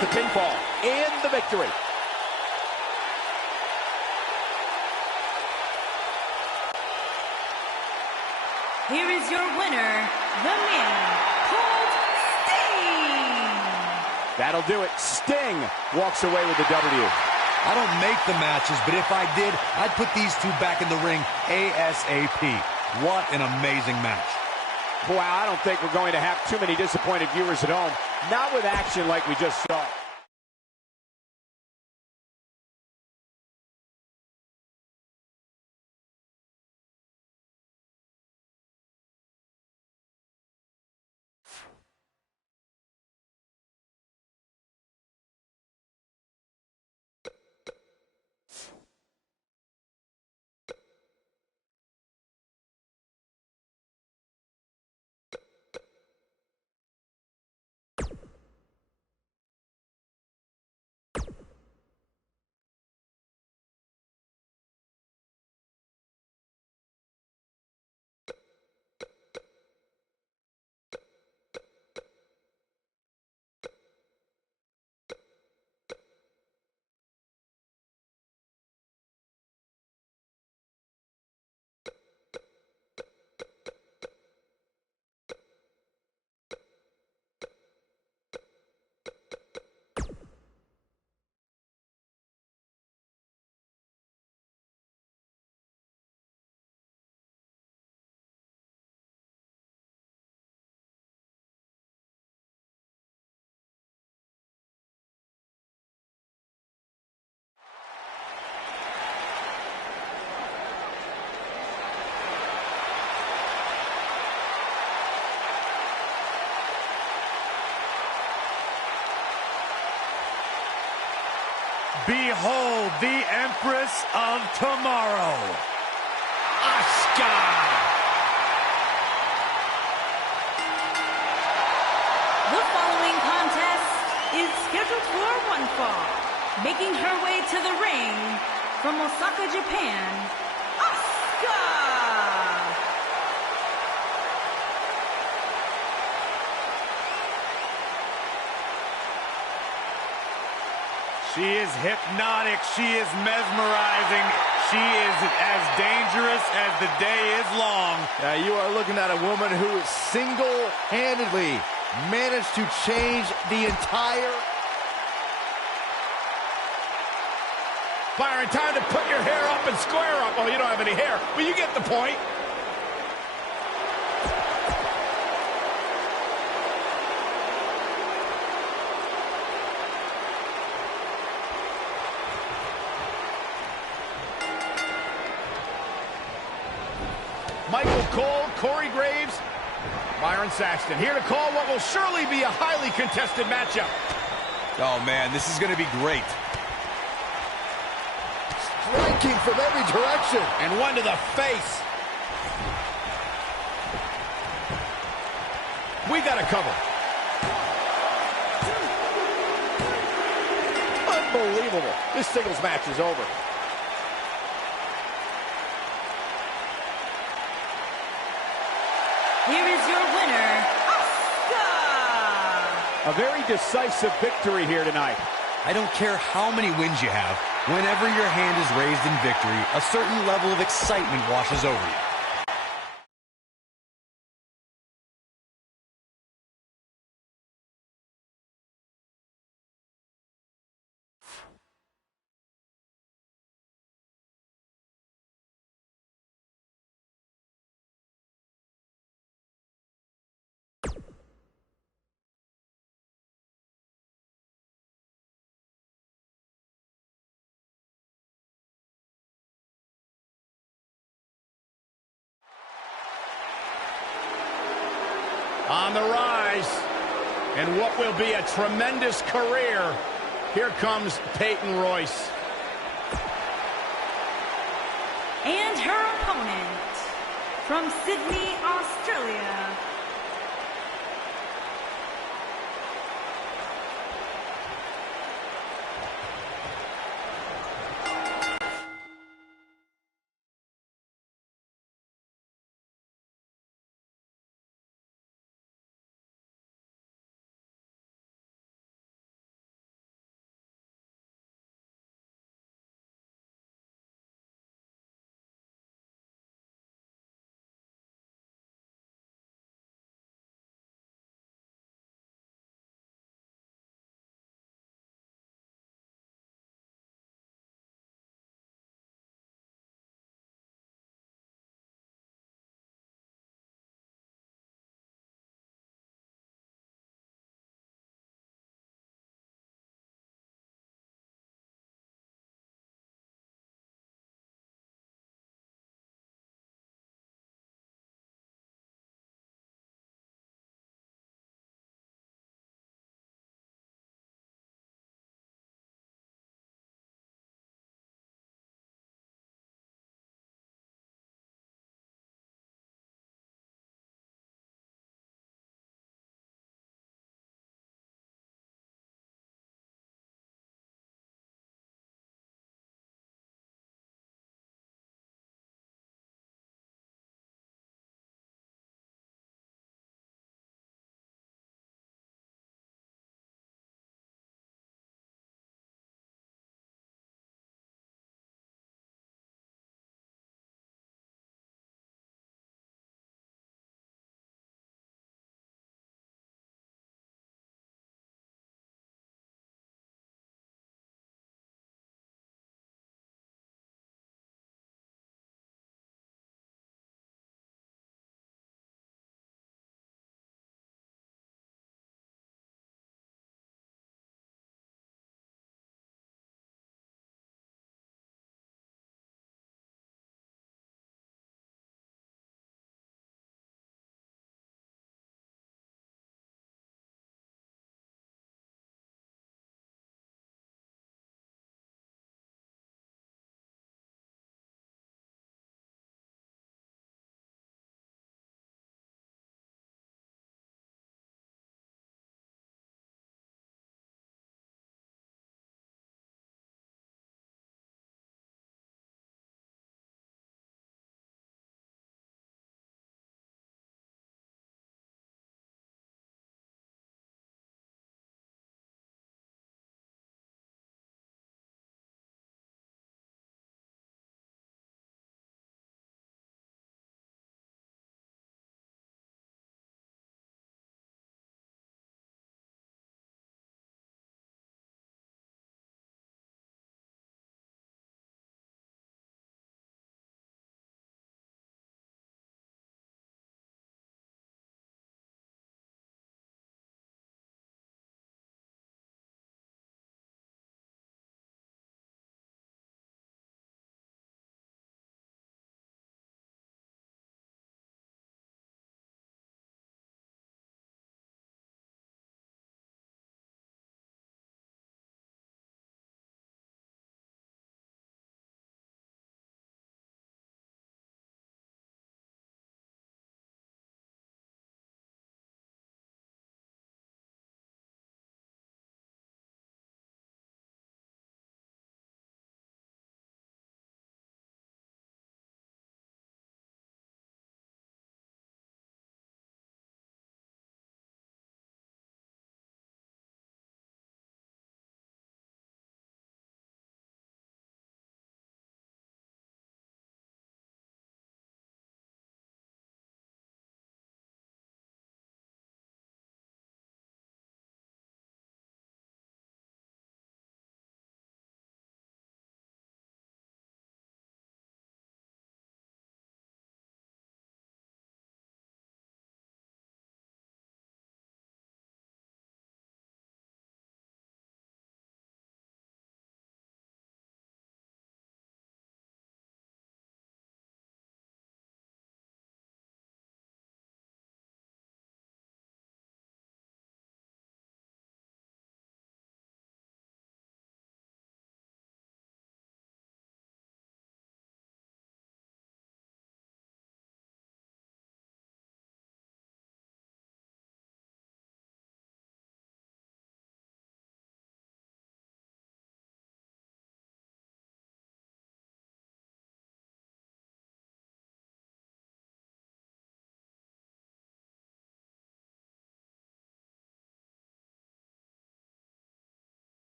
The pinfall and the victory. Here is your winner, the man called Sting. That'll do it. Sting walks away with the W. I don't make the matches, but if I did, I'd put these two back in the ring ASAP. What an amazing match. Boy, I don't think we're going to have too many disappointed viewers at home. Not with action like we just saw. Behold the Empress of Tomorrow, Asuka! The following contest is scheduled for one fall. Making her way to the ring from Osaka, Japan, Asuka! she is hypnotic, she is mesmerizing, she is as dangerous as the day is long. You are looking at a woman who single-handedly managed to change the entire... Byron, time to put your hair up and square up. Oh, you don't have any hair, but you get the point. Michael Cole, Corey Graves, Byron Saxton here to call what will surely be a highly contested matchup. Oh, man, this is going to be great. Striking from every direction. And one to the face. We got a cover. Unbelievable. This singles match is over. Here is your winner, Asuka! A very decisive victory here tonight. I don't care how many wins you have. Whenever your hand is raised in victory, a certain level of excitement washes over you. On the rise, and what will be a tremendous career, here comes Peyton Royce. And her opponent, from Sydney, Australia,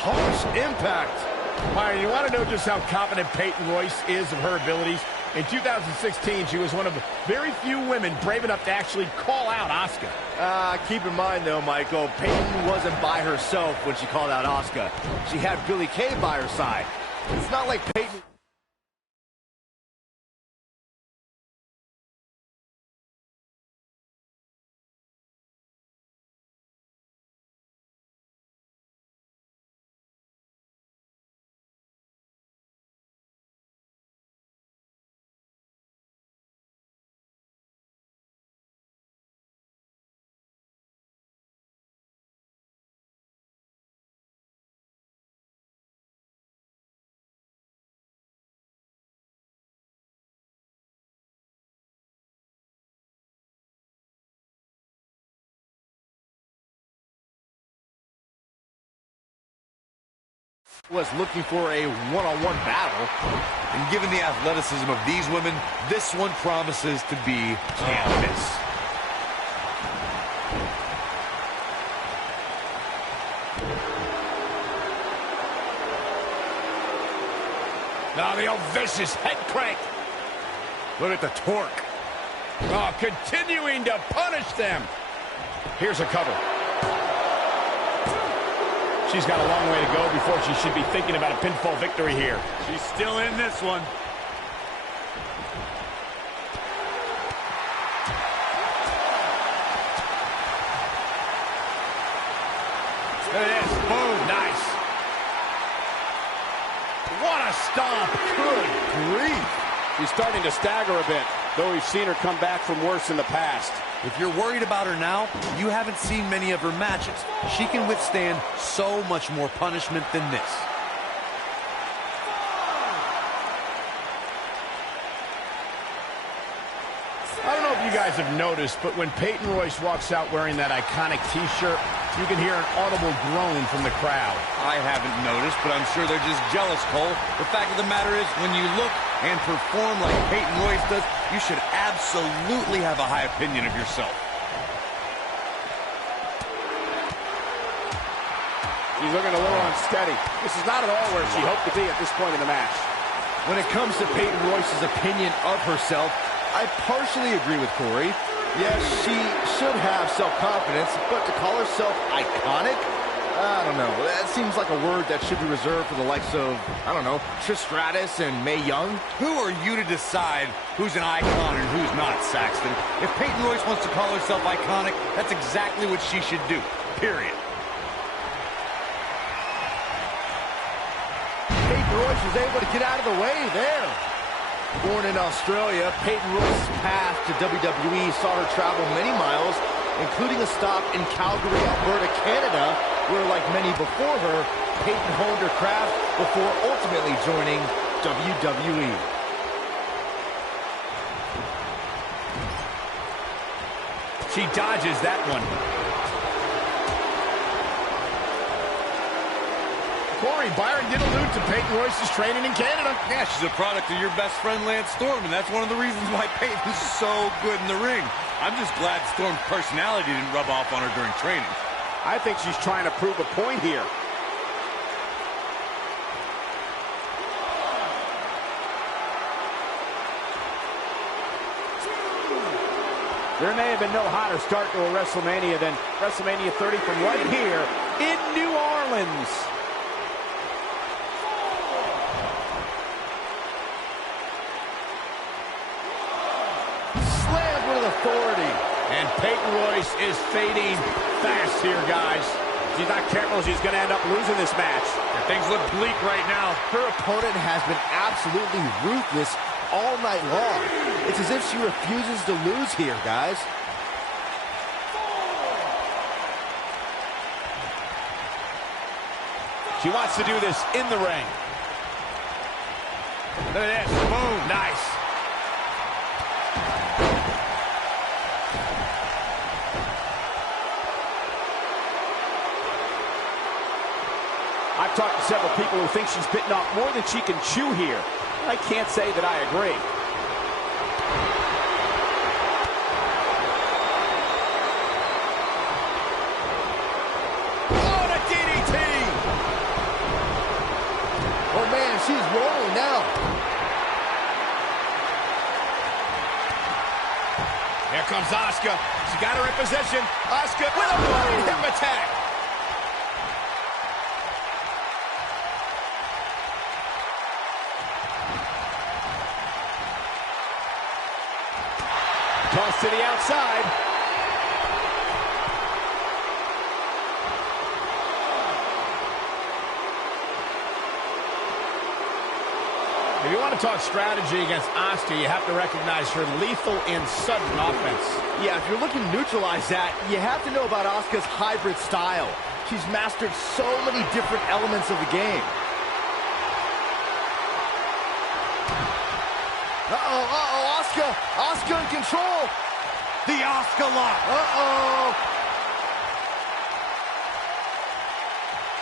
harsh impact. Myron, you want to know just how confident Peyton Royce is of her abilities? In 2016, she was one of very few women brave enough to actually call out Asuka. Keep in mind, though, Michael, Peyton wasn't by herself when she called out Asuka. She had Billie Kay by her side. It's not like Peyton was looking for a one-on-one battle. And given the athleticism of these women, this one promises to be can't miss. Now the old vicious head crank. Look at the torque. Oh, continuing to punish them. Here's a cover. She's got a long way to go before she should be thinking about a pinfall victory here. She's still in this one. There it is. Boom. Nice. What a stomp. Good grief. She's starting to stagger a bit, though we've seen her come back from worse in the past. If you're worried about her now, you haven't seen many of her matches. She can withstand so much more punishment than this. I don't know if you guys have noticed, but when Peyton Royce walks out wearing that iconic T-shirt, you can hear an audible groan from the crowd. I haven't noticed, but I'm sure they're just jealous, Cole. The fact of the matter is, when you look and perform like Peyton Royce does, you should absolutely have a high opinion of yourself. She's looking a little unsteady. This is not at all where she hoped to be at this point in the match. When it comes to Peyton Royce's opinion of herself, I partially agree with Corey. Yes, she should have self-confidence, but to call herself iconic? I don't know. That seems like a word that should be reserved for the likes of, I don't know, Trish Stratus and Mae Young. Who are you to decide who's an icon and who's not, Saxton? If Peyton Royce wants to call herself iconic, that's exactly what she should do, period. Peyton Royce was able to get out of the way there. Born in Australia, Peyton Royce's path to WWE saw her travel many miles, including a stop in Calgary, Alberta, Canada, where, like many before her, Peyton honed her craft before ultimately joining WWE. She dodges that one. Corey, Byron did allude to Peyton Royce's training in Canada. Yeah, she's a product of your best friend, Lance Storm, and that's one of the reasons why Peyton's so good in the ring. I'm just glad Storm's personality didn't rub off on her during training. I think she's trying to prove a point here. There may have been no hotter start to a WrestleMania than WrestleMania 30 from right here in New Orleans. Slammed with authority. And Peyton Royce is fading fast here, guys. She's not careful, she's going to end up losing this match. And things look bleak right now. Her opponent has been absolutely ruthless all night long. It's as if she refuses to lose here, guys. She wants to do this in the ring. Look at this. Boom. Nice. I've talked to several people who think she's bitten off more than she can chew here. I can't say that I agree. Oh, the DDT! comes Asuka. She got her in position. Asuka with a running hip attack. Toss to the outside. If you want to talk strategy against Asuka, you have to recognize her lethal and sudden offense. Yeah, if you're looking to neutralize that, you have to know about Asuka's hybrid style. She's mastered so many different elements of the game. Asuka! Asuka in control! The Asuka lock!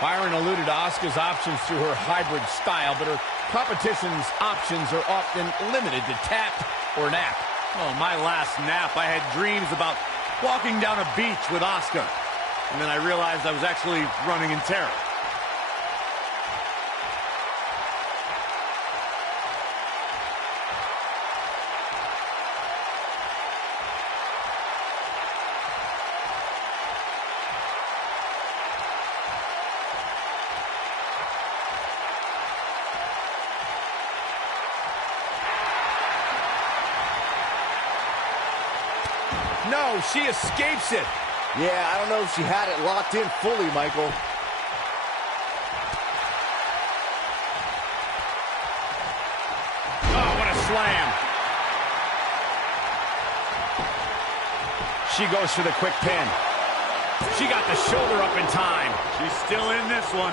Byron alluded to Asuka's options through her hybrid style, but her competition's options are often limited to tap or nap. Oh, my last nap, I had dreams about walking down a beach with Asuka. And then I realized I was actually running in terror. No, she escapes it. Yeah, I don't know if she had it locked in fully, Michael. Oh, what a slam. She goes for the quick pin. She got the shoulder up in time. She's still in this one.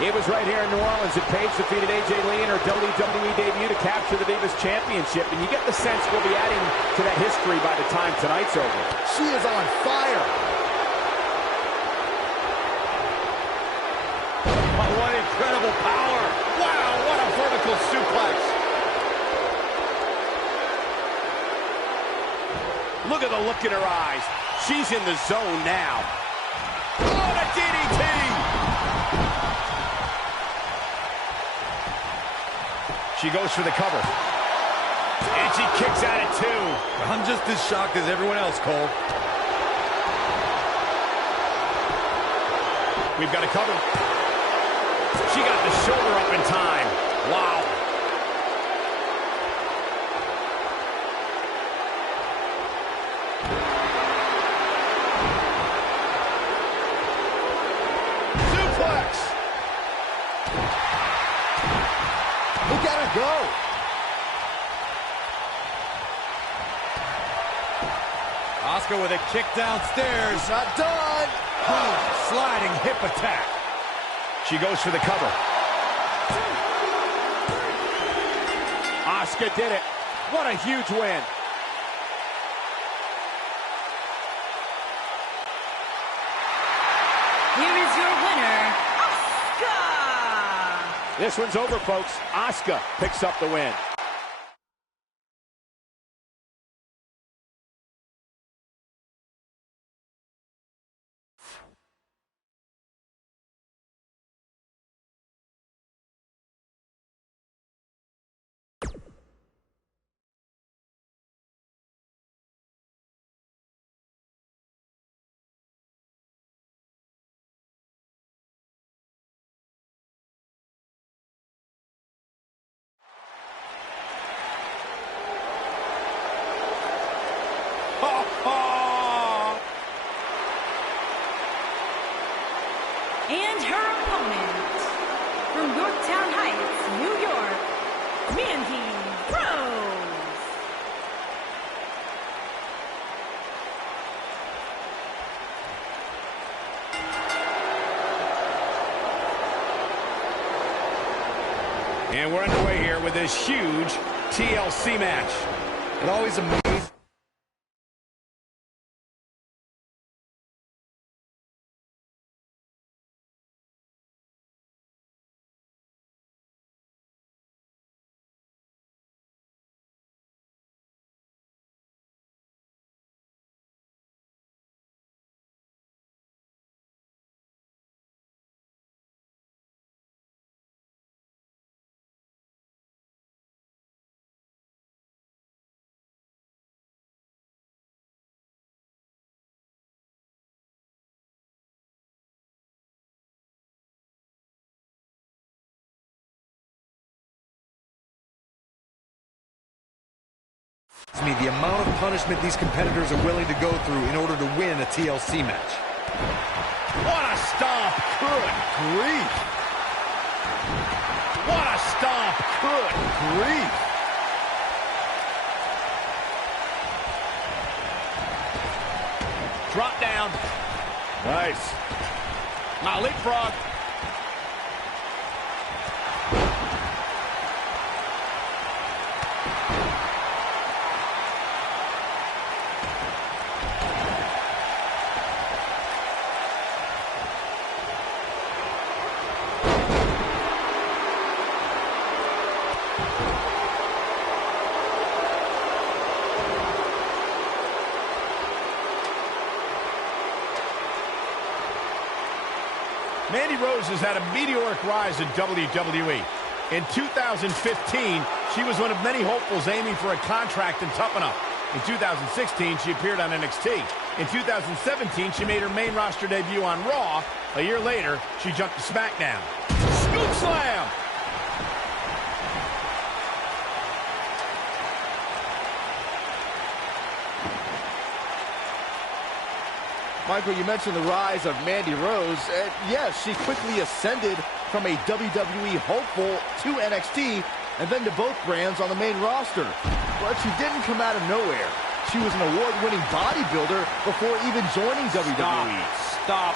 It was right here in New Orleans that Paige defeated AJ Lee in her WWE debut to capture the Divas Championship, and you get the sense we'll be adding to that history by the time tonight's over. She is on fire. Oh, what incredible power! Wow, what a vertical suplex. Look at the look in her eyes. She's in the zone now. Oh, the DDT! She goes for the cover. And she kicks out at 2. I'm just as shocked as everyone else, Cole. We've got a cover. She got the shoulder up in time. Wow. Suplex. Look at her go. Asuka with a kick downstairs. Not done. Sliding hip attack. She goes for the cover. Asuka did it. What a huge win. Here is your winner, Asuka! This one's over, folks. Asuka picks up the win. And her opponent, from Yorktown Heights, New York, Mandy Rose. And we're underway here with this huge TLC match. It always amazes To me, the amount of punishment these competitors are willing to go through in order to win a TLC match. What a stomp. Good grief. What a stomp. Good grief. Drop down. Nice. Now leapfrog. Mandy Rose has had a meteoric rise in WWE. In 2015, she was one of many hopefuls aiming for a contract in Tough Enough. In 2016, she appeared on NXT. In 2017, she made her main roster debut on Raw. A year later, she jumped to SmackDown. Scoop slam! Michael, you mentioned the rise of Mandy Rose. Yes, she quickly ascended from a WWE hopeful to NXT and then to both brands on the main roster. But she didn't come out of nowhere. She was an award-winning bodybuilder before even joining WWE. Stop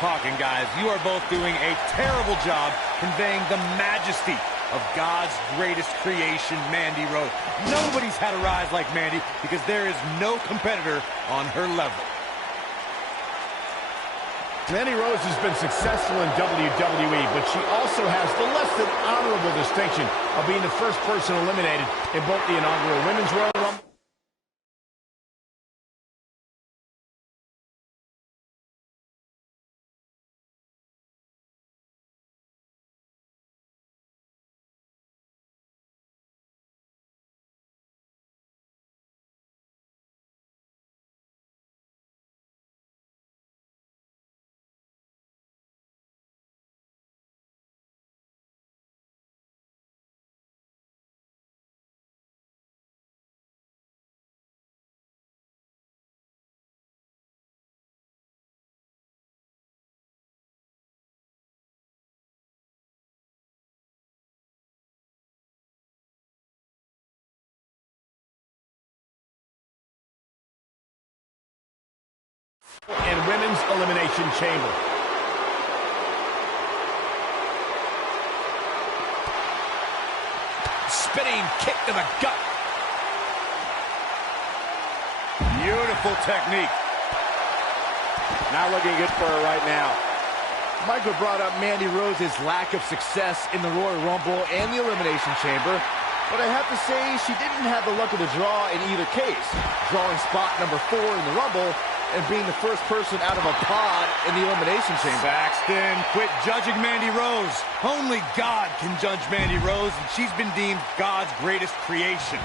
talking, guys. You are both doing a terrible job conveying the majesty of God's greatest creation, Mandy Rose. Nobody's had a rise like Mandy because there is no competitor on her level. Mandy Rose has been successful in WWE, but she also has the less than honorable distinction of being the first person eliminated in both the inaugural Women's Royal Rumble and Women's Elimination Chamber. Spinning kick to the gut. Beautiful technique. Not looking good for her right now. Michael brought up Mandy Rose's lack of success in the Royal Rumble and the Elimination Chamber, but I have to say she didn't have the luck of the draw in either case, drawing spot number 4 in the Rumble and being the first person out of a pod in the Elimination Chamber. Saxton, quit judging Mandy Rose. Only God can judge Mandy Rose, and she's been deemed God's greatest creation.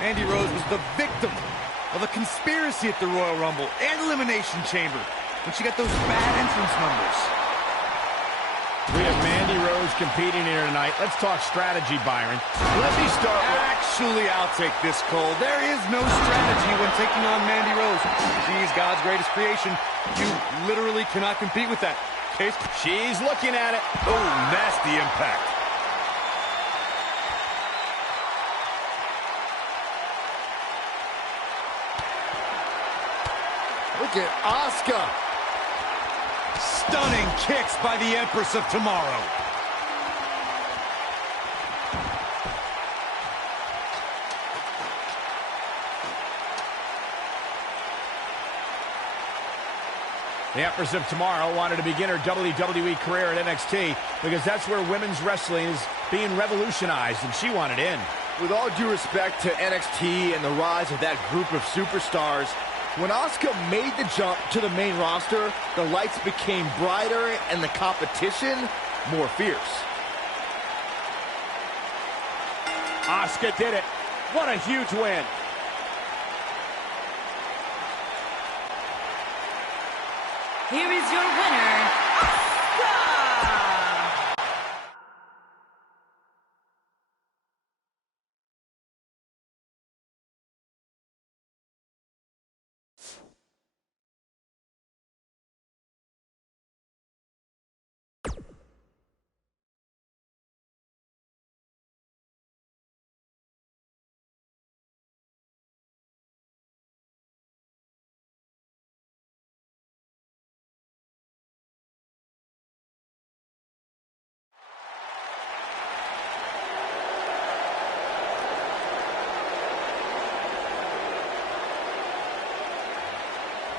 Mandy Rose was the victim of a conspiracy at the Royal Rumble and Elimination Chamber when she got those bad entrance numbers. We have Mandy Rose competing here tonight. Let's talk strategy, Byron. Let me start with... Actually, I'll take this, Cole. There is no strategy when taking on Mandy Rose. She's God's greatest creation. You literally cannot compete with that. Case? She's looking at it. Oh, nasty impact. Look at Asuka. Stunning kicks by the Empress of Tomorrow. The Empress of Tomorrow wanted to begin her WWE career at NXT because that's where women's wrestling is being revolutionized, and she wanted in. With all due respect to NXT and the rise of that group of superstars, when Asuka made the jump to the main roster, the lights became brighter and the competition more fierce. Asuka did it. What a huge win. Here is your winner,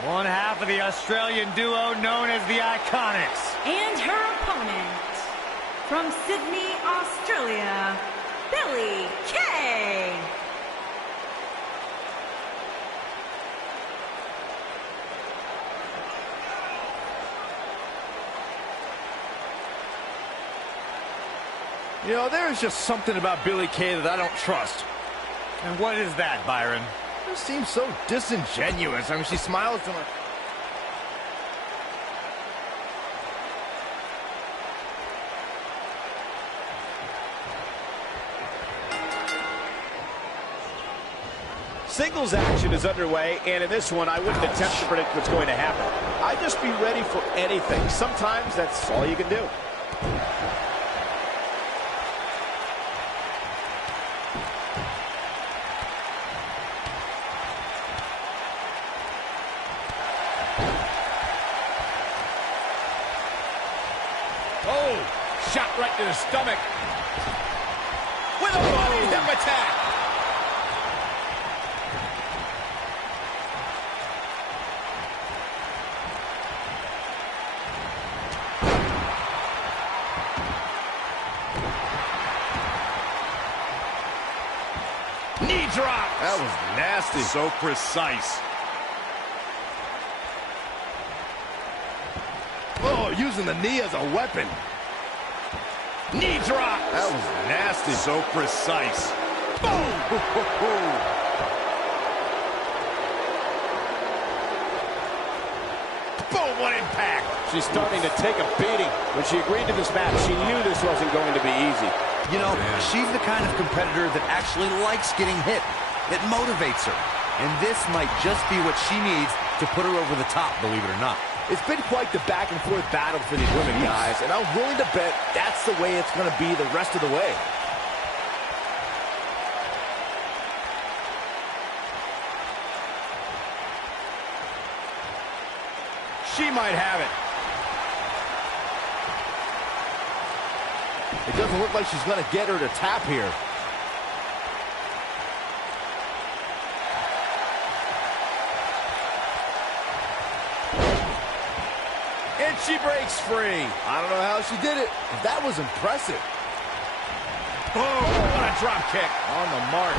One half of the Australian duo known as the Iconics. And her opponent, from Sydney, Australia, Billie Kay. You know, there's just something about Billie Kay that I don't trust. And what is that, Byron? She seems so disingenuous. I mean, she smiles to her. Singles action is underway, and in this one, I wouldn't attempt to predict what's going to happen. I'd just be ready for anything. Sometimes that's all you can do. Oh, shot right to the stomach. With a body hip attack. Knee drop. That was nasty. So precise. Oh, using the knee as a weapon. Knee drop. That was nasty. So precise. Boom. Boom, what impact. She's starting to take a beating. When she agreed to this match, she knew this wasn't going to be easy. You know, she's the kind of competitor that actually likes getting hit. It motivates her. And this might just be what she needs to put her over the top, believe it or not. It's been quite the back-and-forth battle for these women, guys, and I'm willing to bet that's the way it's going to be the rest of the way. She might have it. It doesn't look like she's going to get her to tap here. And she breaks free. I don't know how she did it, but that was impressive. Boom, what a drop kick. On the mark.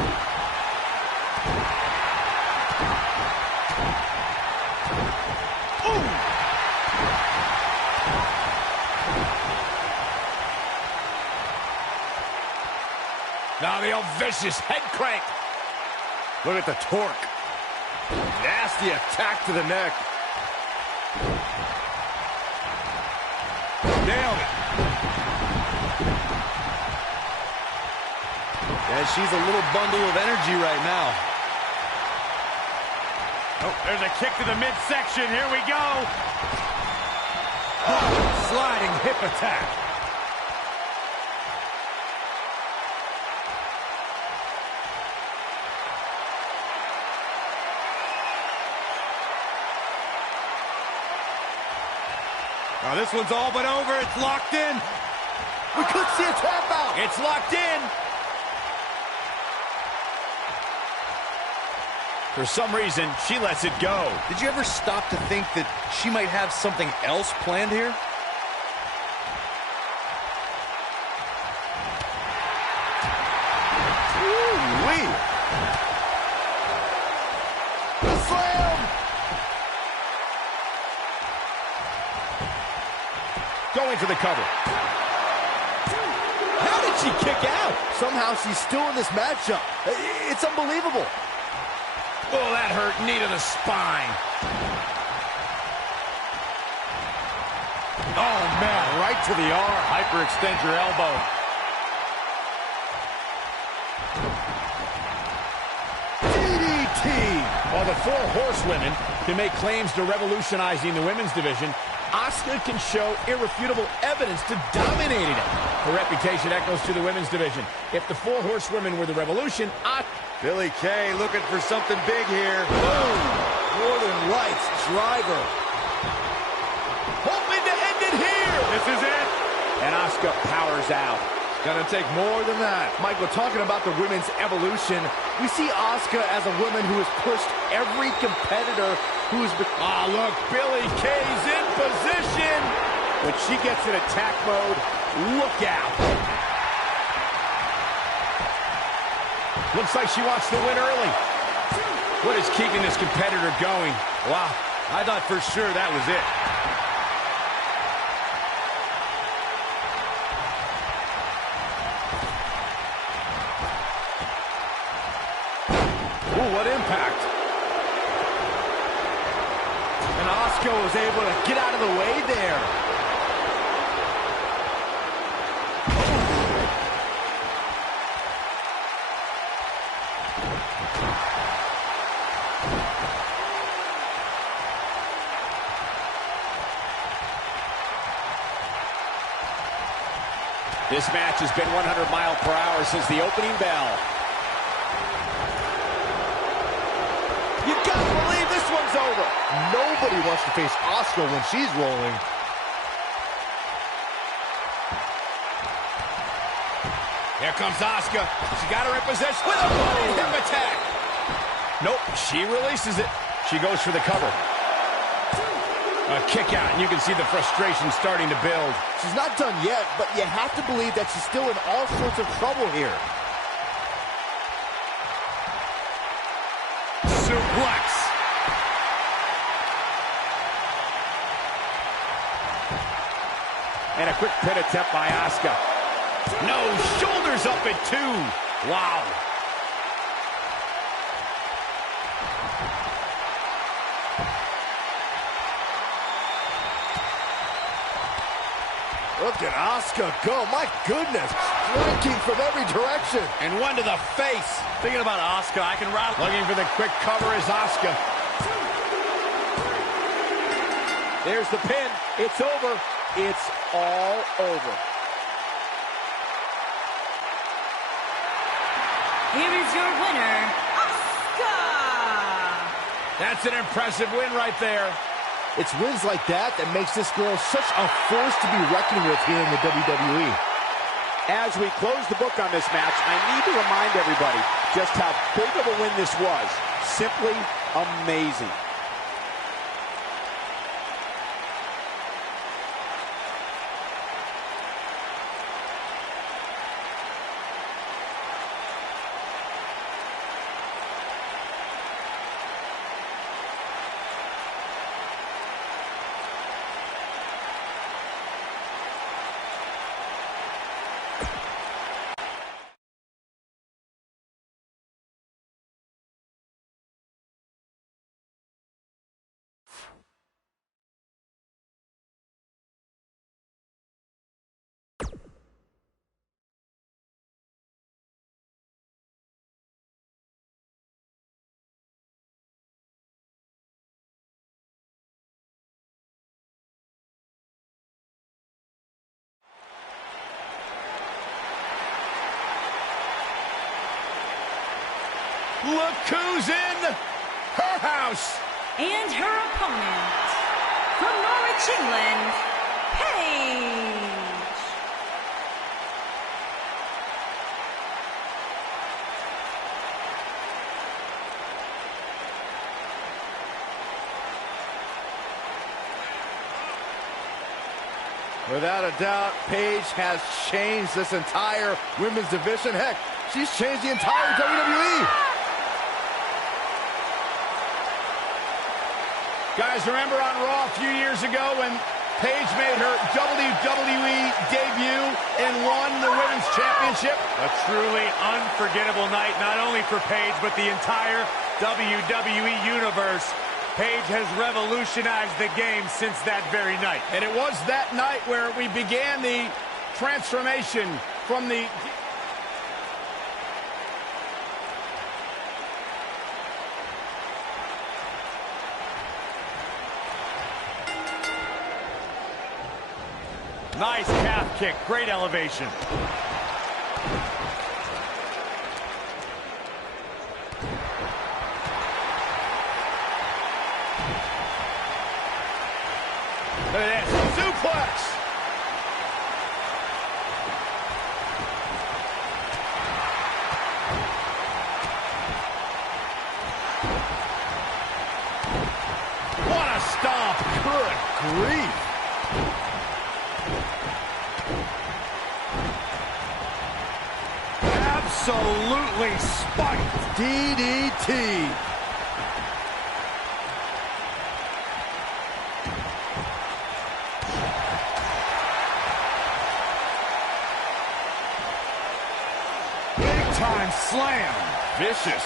Ooh. Now the old vicious head crank. Look at the torque. Nasty attack to the neck. Nailed it. And she's a little bundle of energy right now. Oh, there's a kick to the midsection. Here we go. Oh, sliding hip attack. Now this one's all but over. It's locked in. We could see a tap out. It's locked in. For some reason, she lets it go. Did you ever stop to think that she might have something else planned here? Ooh-wee. The slam. Going for the cover. How did she kick out? Somehow she's still in this matchup. It's unbelievable. Oh, that hurt. Knee to the spine. Oh, man, right to the arm. Hyperextend your elbow. DDT. While the four horsewomen can make claims to revolutionizing the women's division, Asuka can show irrefutable evidence to dominating it. Her reputation echoes to the women's division. If the four horsewomen were the revolution, Billie Kay looking for something big here. Boom. Northern Lights driver. hoping to end it here. This is it. And Asuka powers out. Gonna take more than that. Michael, talking about the women's evolution, we see Asuka as a woman who has pushed every competitor who's been... Ah, look, Billie Kay's in position. When she gets in attack mode, look out. Looks like she wants to win early. What is keeping this competitor going? Wow, I thought for sure that was it. Ooh, what impact. And Asuka was able to get out of the way there. This match has been 100 miles per hour since the opening bell. You gotta believe this one's over. Nobody wants to face Asuka when she's rolling. Here comes Asuka. She got her in possession with a running hip attack. Nope, she releases it. She goes for the cover. A kick out, and you can see the frustration starting to build. She's not done yet, but you have to believe that she's still in all sorts of trouble here. Suplex. And a quick pin attempt by Asuka. No, shoulders up at 2. Wow. Look at Asuka go. My goodness. Striking from every direction. And one to the face. Thinking about Asuka, I can rattle. Looking for the quick cover is Asuka. There's the pin. It's over. It's all over. Here is your winner, Asuka! That's an impressive win right there. It's wins like that that makes this girl such a force to be reckoned with here in the WWE. As we close the book on this match, I need to remind everybody just how big of a win this was. Simply amazing. Look who's in her house. And her opponent, from Norwich, England, Paige. Without a doubt, Paige has changed this entire women's division. Heck, she's changed the entire WWE. Guys, remember on Raw a few years ago when Paige made her WWE debut and won the Women's Championship? A truly unforgettable night, not only for Paige, but the entire WWE Universe. Paige has revolutionized the game since that very night. And it was that night where we began the transformation from the... Nice calf kick, great elevation. Look at this. Suplex. stomp. Good grief. Absolutely spiked. DDT. Big time slam. Vicious.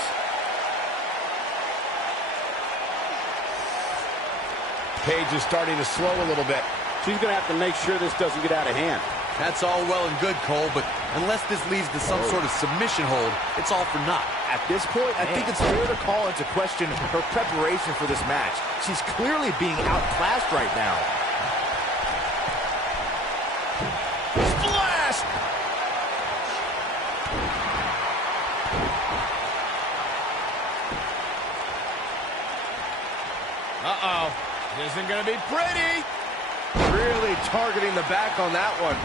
Paige is starting to slow a little bit. She's going to have to make sure this doesn't get out of hand. That's all well and good, Cole, but unless this leads to some sort of submission hold, it's all for naught. At this point, I think it's fair to call into question her preparation for this match. She's clearly being outclassed right now. Splash! Uh-oh. This isn't going to be pretty. Really targeting the back on that one.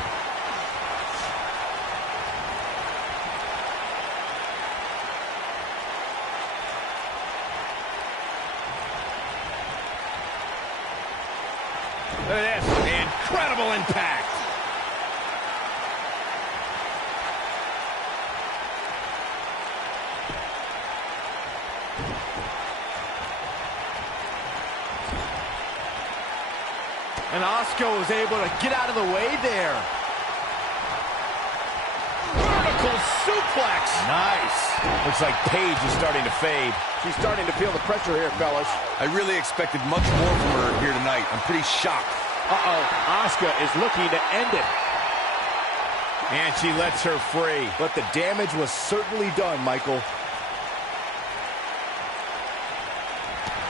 Look at this. Incredible impact. And Asuka was able to get out of the way there. Vertical suplex. Nice. Looks like Paige is starting to fade. She's starting to feel the pressure here, fellas. I really expected much more from her here tonight. I'm pretty shocked. Uh-oh. Asuka is looking to end it. And she lets her free. But the damage was certainly done, Michael.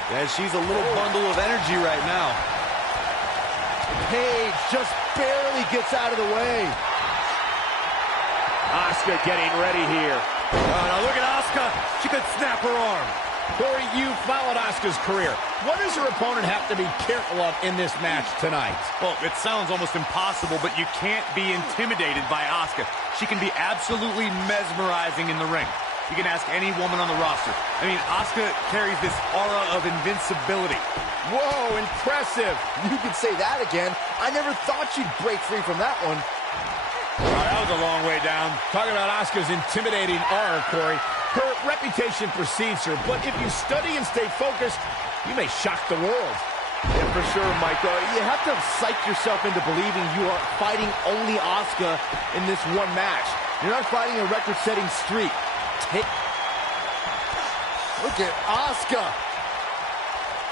Yeah, she's a little bundle of energy right now. Paige just barely gets out of the way. Asuka getting ready here. Oh, now look at Asuka. She could snap her arm. Corey, you followed Asuka's career. What does her opponent have to be careful of in this match tonight? Well, it sounds almost impossible, but you can't be intimidated by Asuka. She can be absolutely mesmerizing in the ring. You can ask any woman on the roster. I mean, Asuka carries this aura of invincibility. Whoa, impressive. You could say that again. I never thought she'd break free from that one. That was a long way down. Talking about Asuka's intimidating aura, Corey. Her reputation precedes her, but if you study and stay focused, you may shock the world. Yeah, for sure, Michael. You have to psych yourself into believing you are fighting only Asuka in this one match. You're not fighting a record-setting streak. Look at Asuka.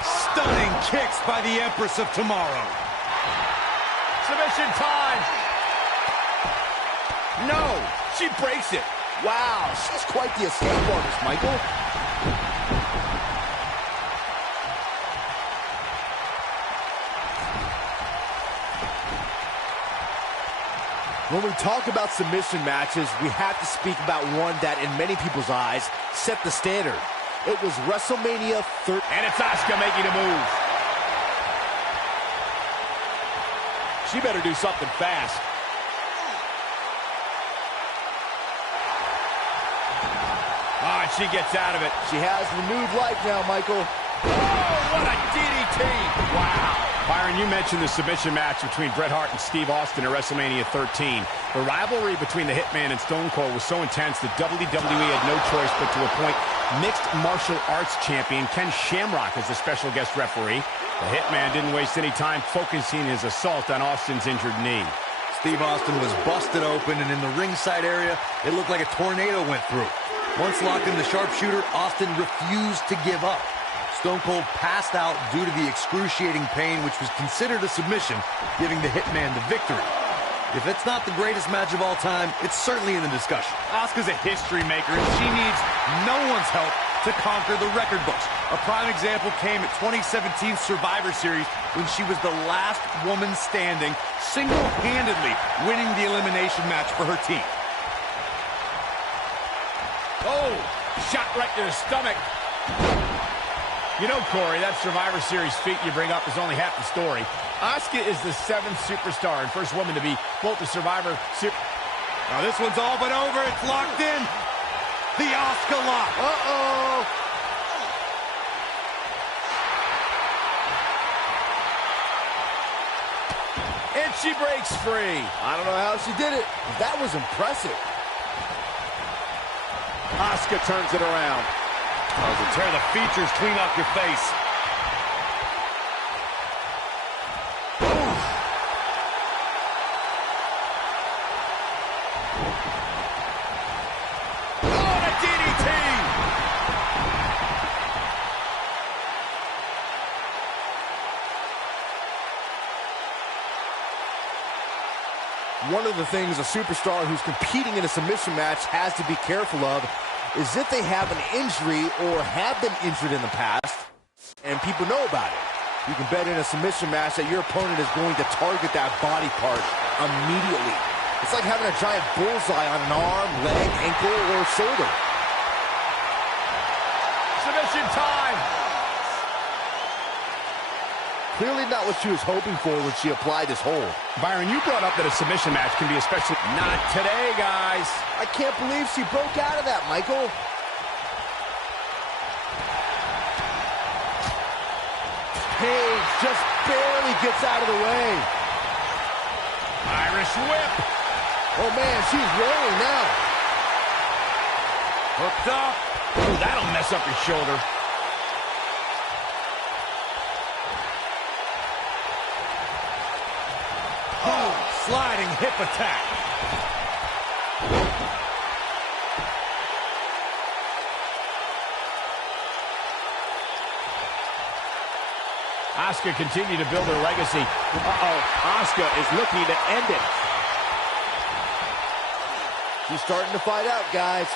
Stunning kicks by the Empress of Tomorrow. Submission time. No, she breaks it. Wow, she's quite the escape artist, Michael. When we talk about submission matches, we have to speak about one that, in many people's eyes, set the standard. It was WrestleMania 13. And it's Asuka making a move. She better do something fast. Oh, and she gets out of it. She has renewed life now, Michael. Oh, what a DDT. Wow. Byron, you mentioned the submission match between Bret Hart and Steve Austin at WrestleMania 13. The rivalry between the Hitman and Stone Cold was so intense that WWE had no choice but to appoint mixed martial arts champion Ken Shamrock as the special guest referee. The Hitman didn't waste any time focusing his assault on Austin's injured knee. Steve Austin was busted open, and in the ringside area, it looked like a tornado went through. Once locked in the sharpshooter, Austin refused to give up. Stone Cold passed out due to the excruciating pain, which was considered a submission, giving the Hitman the victory. If it's not the greatest match of all time, it's certainly in the discussion. Asuka's a history maker, and she needs no one's help to conquer the record books. A prime example came at 2017 Survivor Series when she was the last woman standing, single-handedly winning the elimination match for her team. Oh, shot right to the stomach. You know, Corey, that Survivor Series feat you bring up is only half the story. Asuka is the 7th superstar and first woman to be both the Survivor Series. Now this one's all but over. It's locked in. The Asuka lock. Uh-oh. she breaks free. I don't know how she did it, but that was impressive. Asuka turns it around. To tear the features clean off your face. One of the things a superstar who's competing in a submission match has to be careful of is if they have an injury or have been injured in the past, and people know about it. You can bet in a submission match that your opponent is going to target that body part immediately. It's like having a giant bullseye on an arm, leg, ankle, or shoulder. Submission time. Clearly not what she was hoping for when she applied this hold. Byron, you brought up that a submission match can be especially... Not today, guys. I can't believe she broke out of that, Michael. Paige just barely gets out of the way. Irish whip. Oh, man, she's rolling now. Hooked up. Ooh, that'll mess up your shoulder. Sliding hip attack. Asuka continued to build her legacy. Asuka is looking to end it. She's starting to fight out, guys.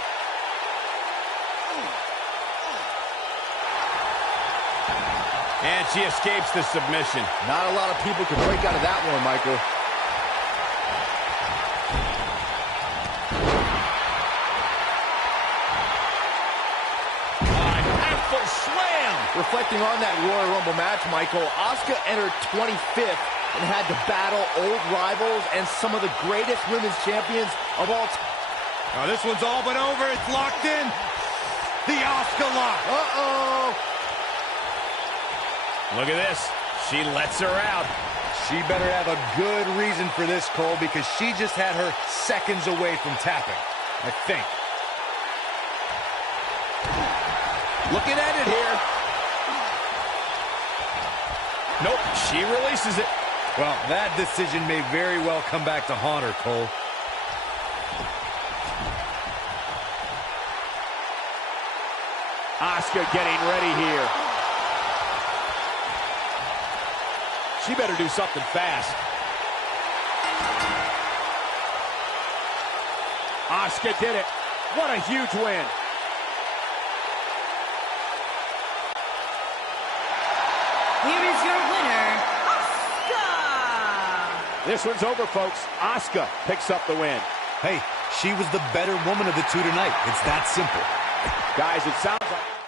And she escapes the submission. Not a lot of people can break out of that one, Michael. Reflecting on that Royal Rumble match, Michael, Asuka entered 25th and had to battle old rivals and some of the greatest women's champions of all time. Oh, this one's all but over. It's locked in. The Asuka lock. Uh-oh. Look at this. She lets her out. She better have a good reason for this, Cole, because she just had her seconds away from tapping, I think. Looking at it here. Nope, she releases it. Well, that decision may very well come back to haunt her, Cole. Asuka getting ready here. She better do something fast. Asuka did it. What a huge win. Here is your winner, Asuka! This one's over, folks. Asuka picks up the win. Hey, she was the better woman of the two tonight. It's that simple. Guys, it sounds like...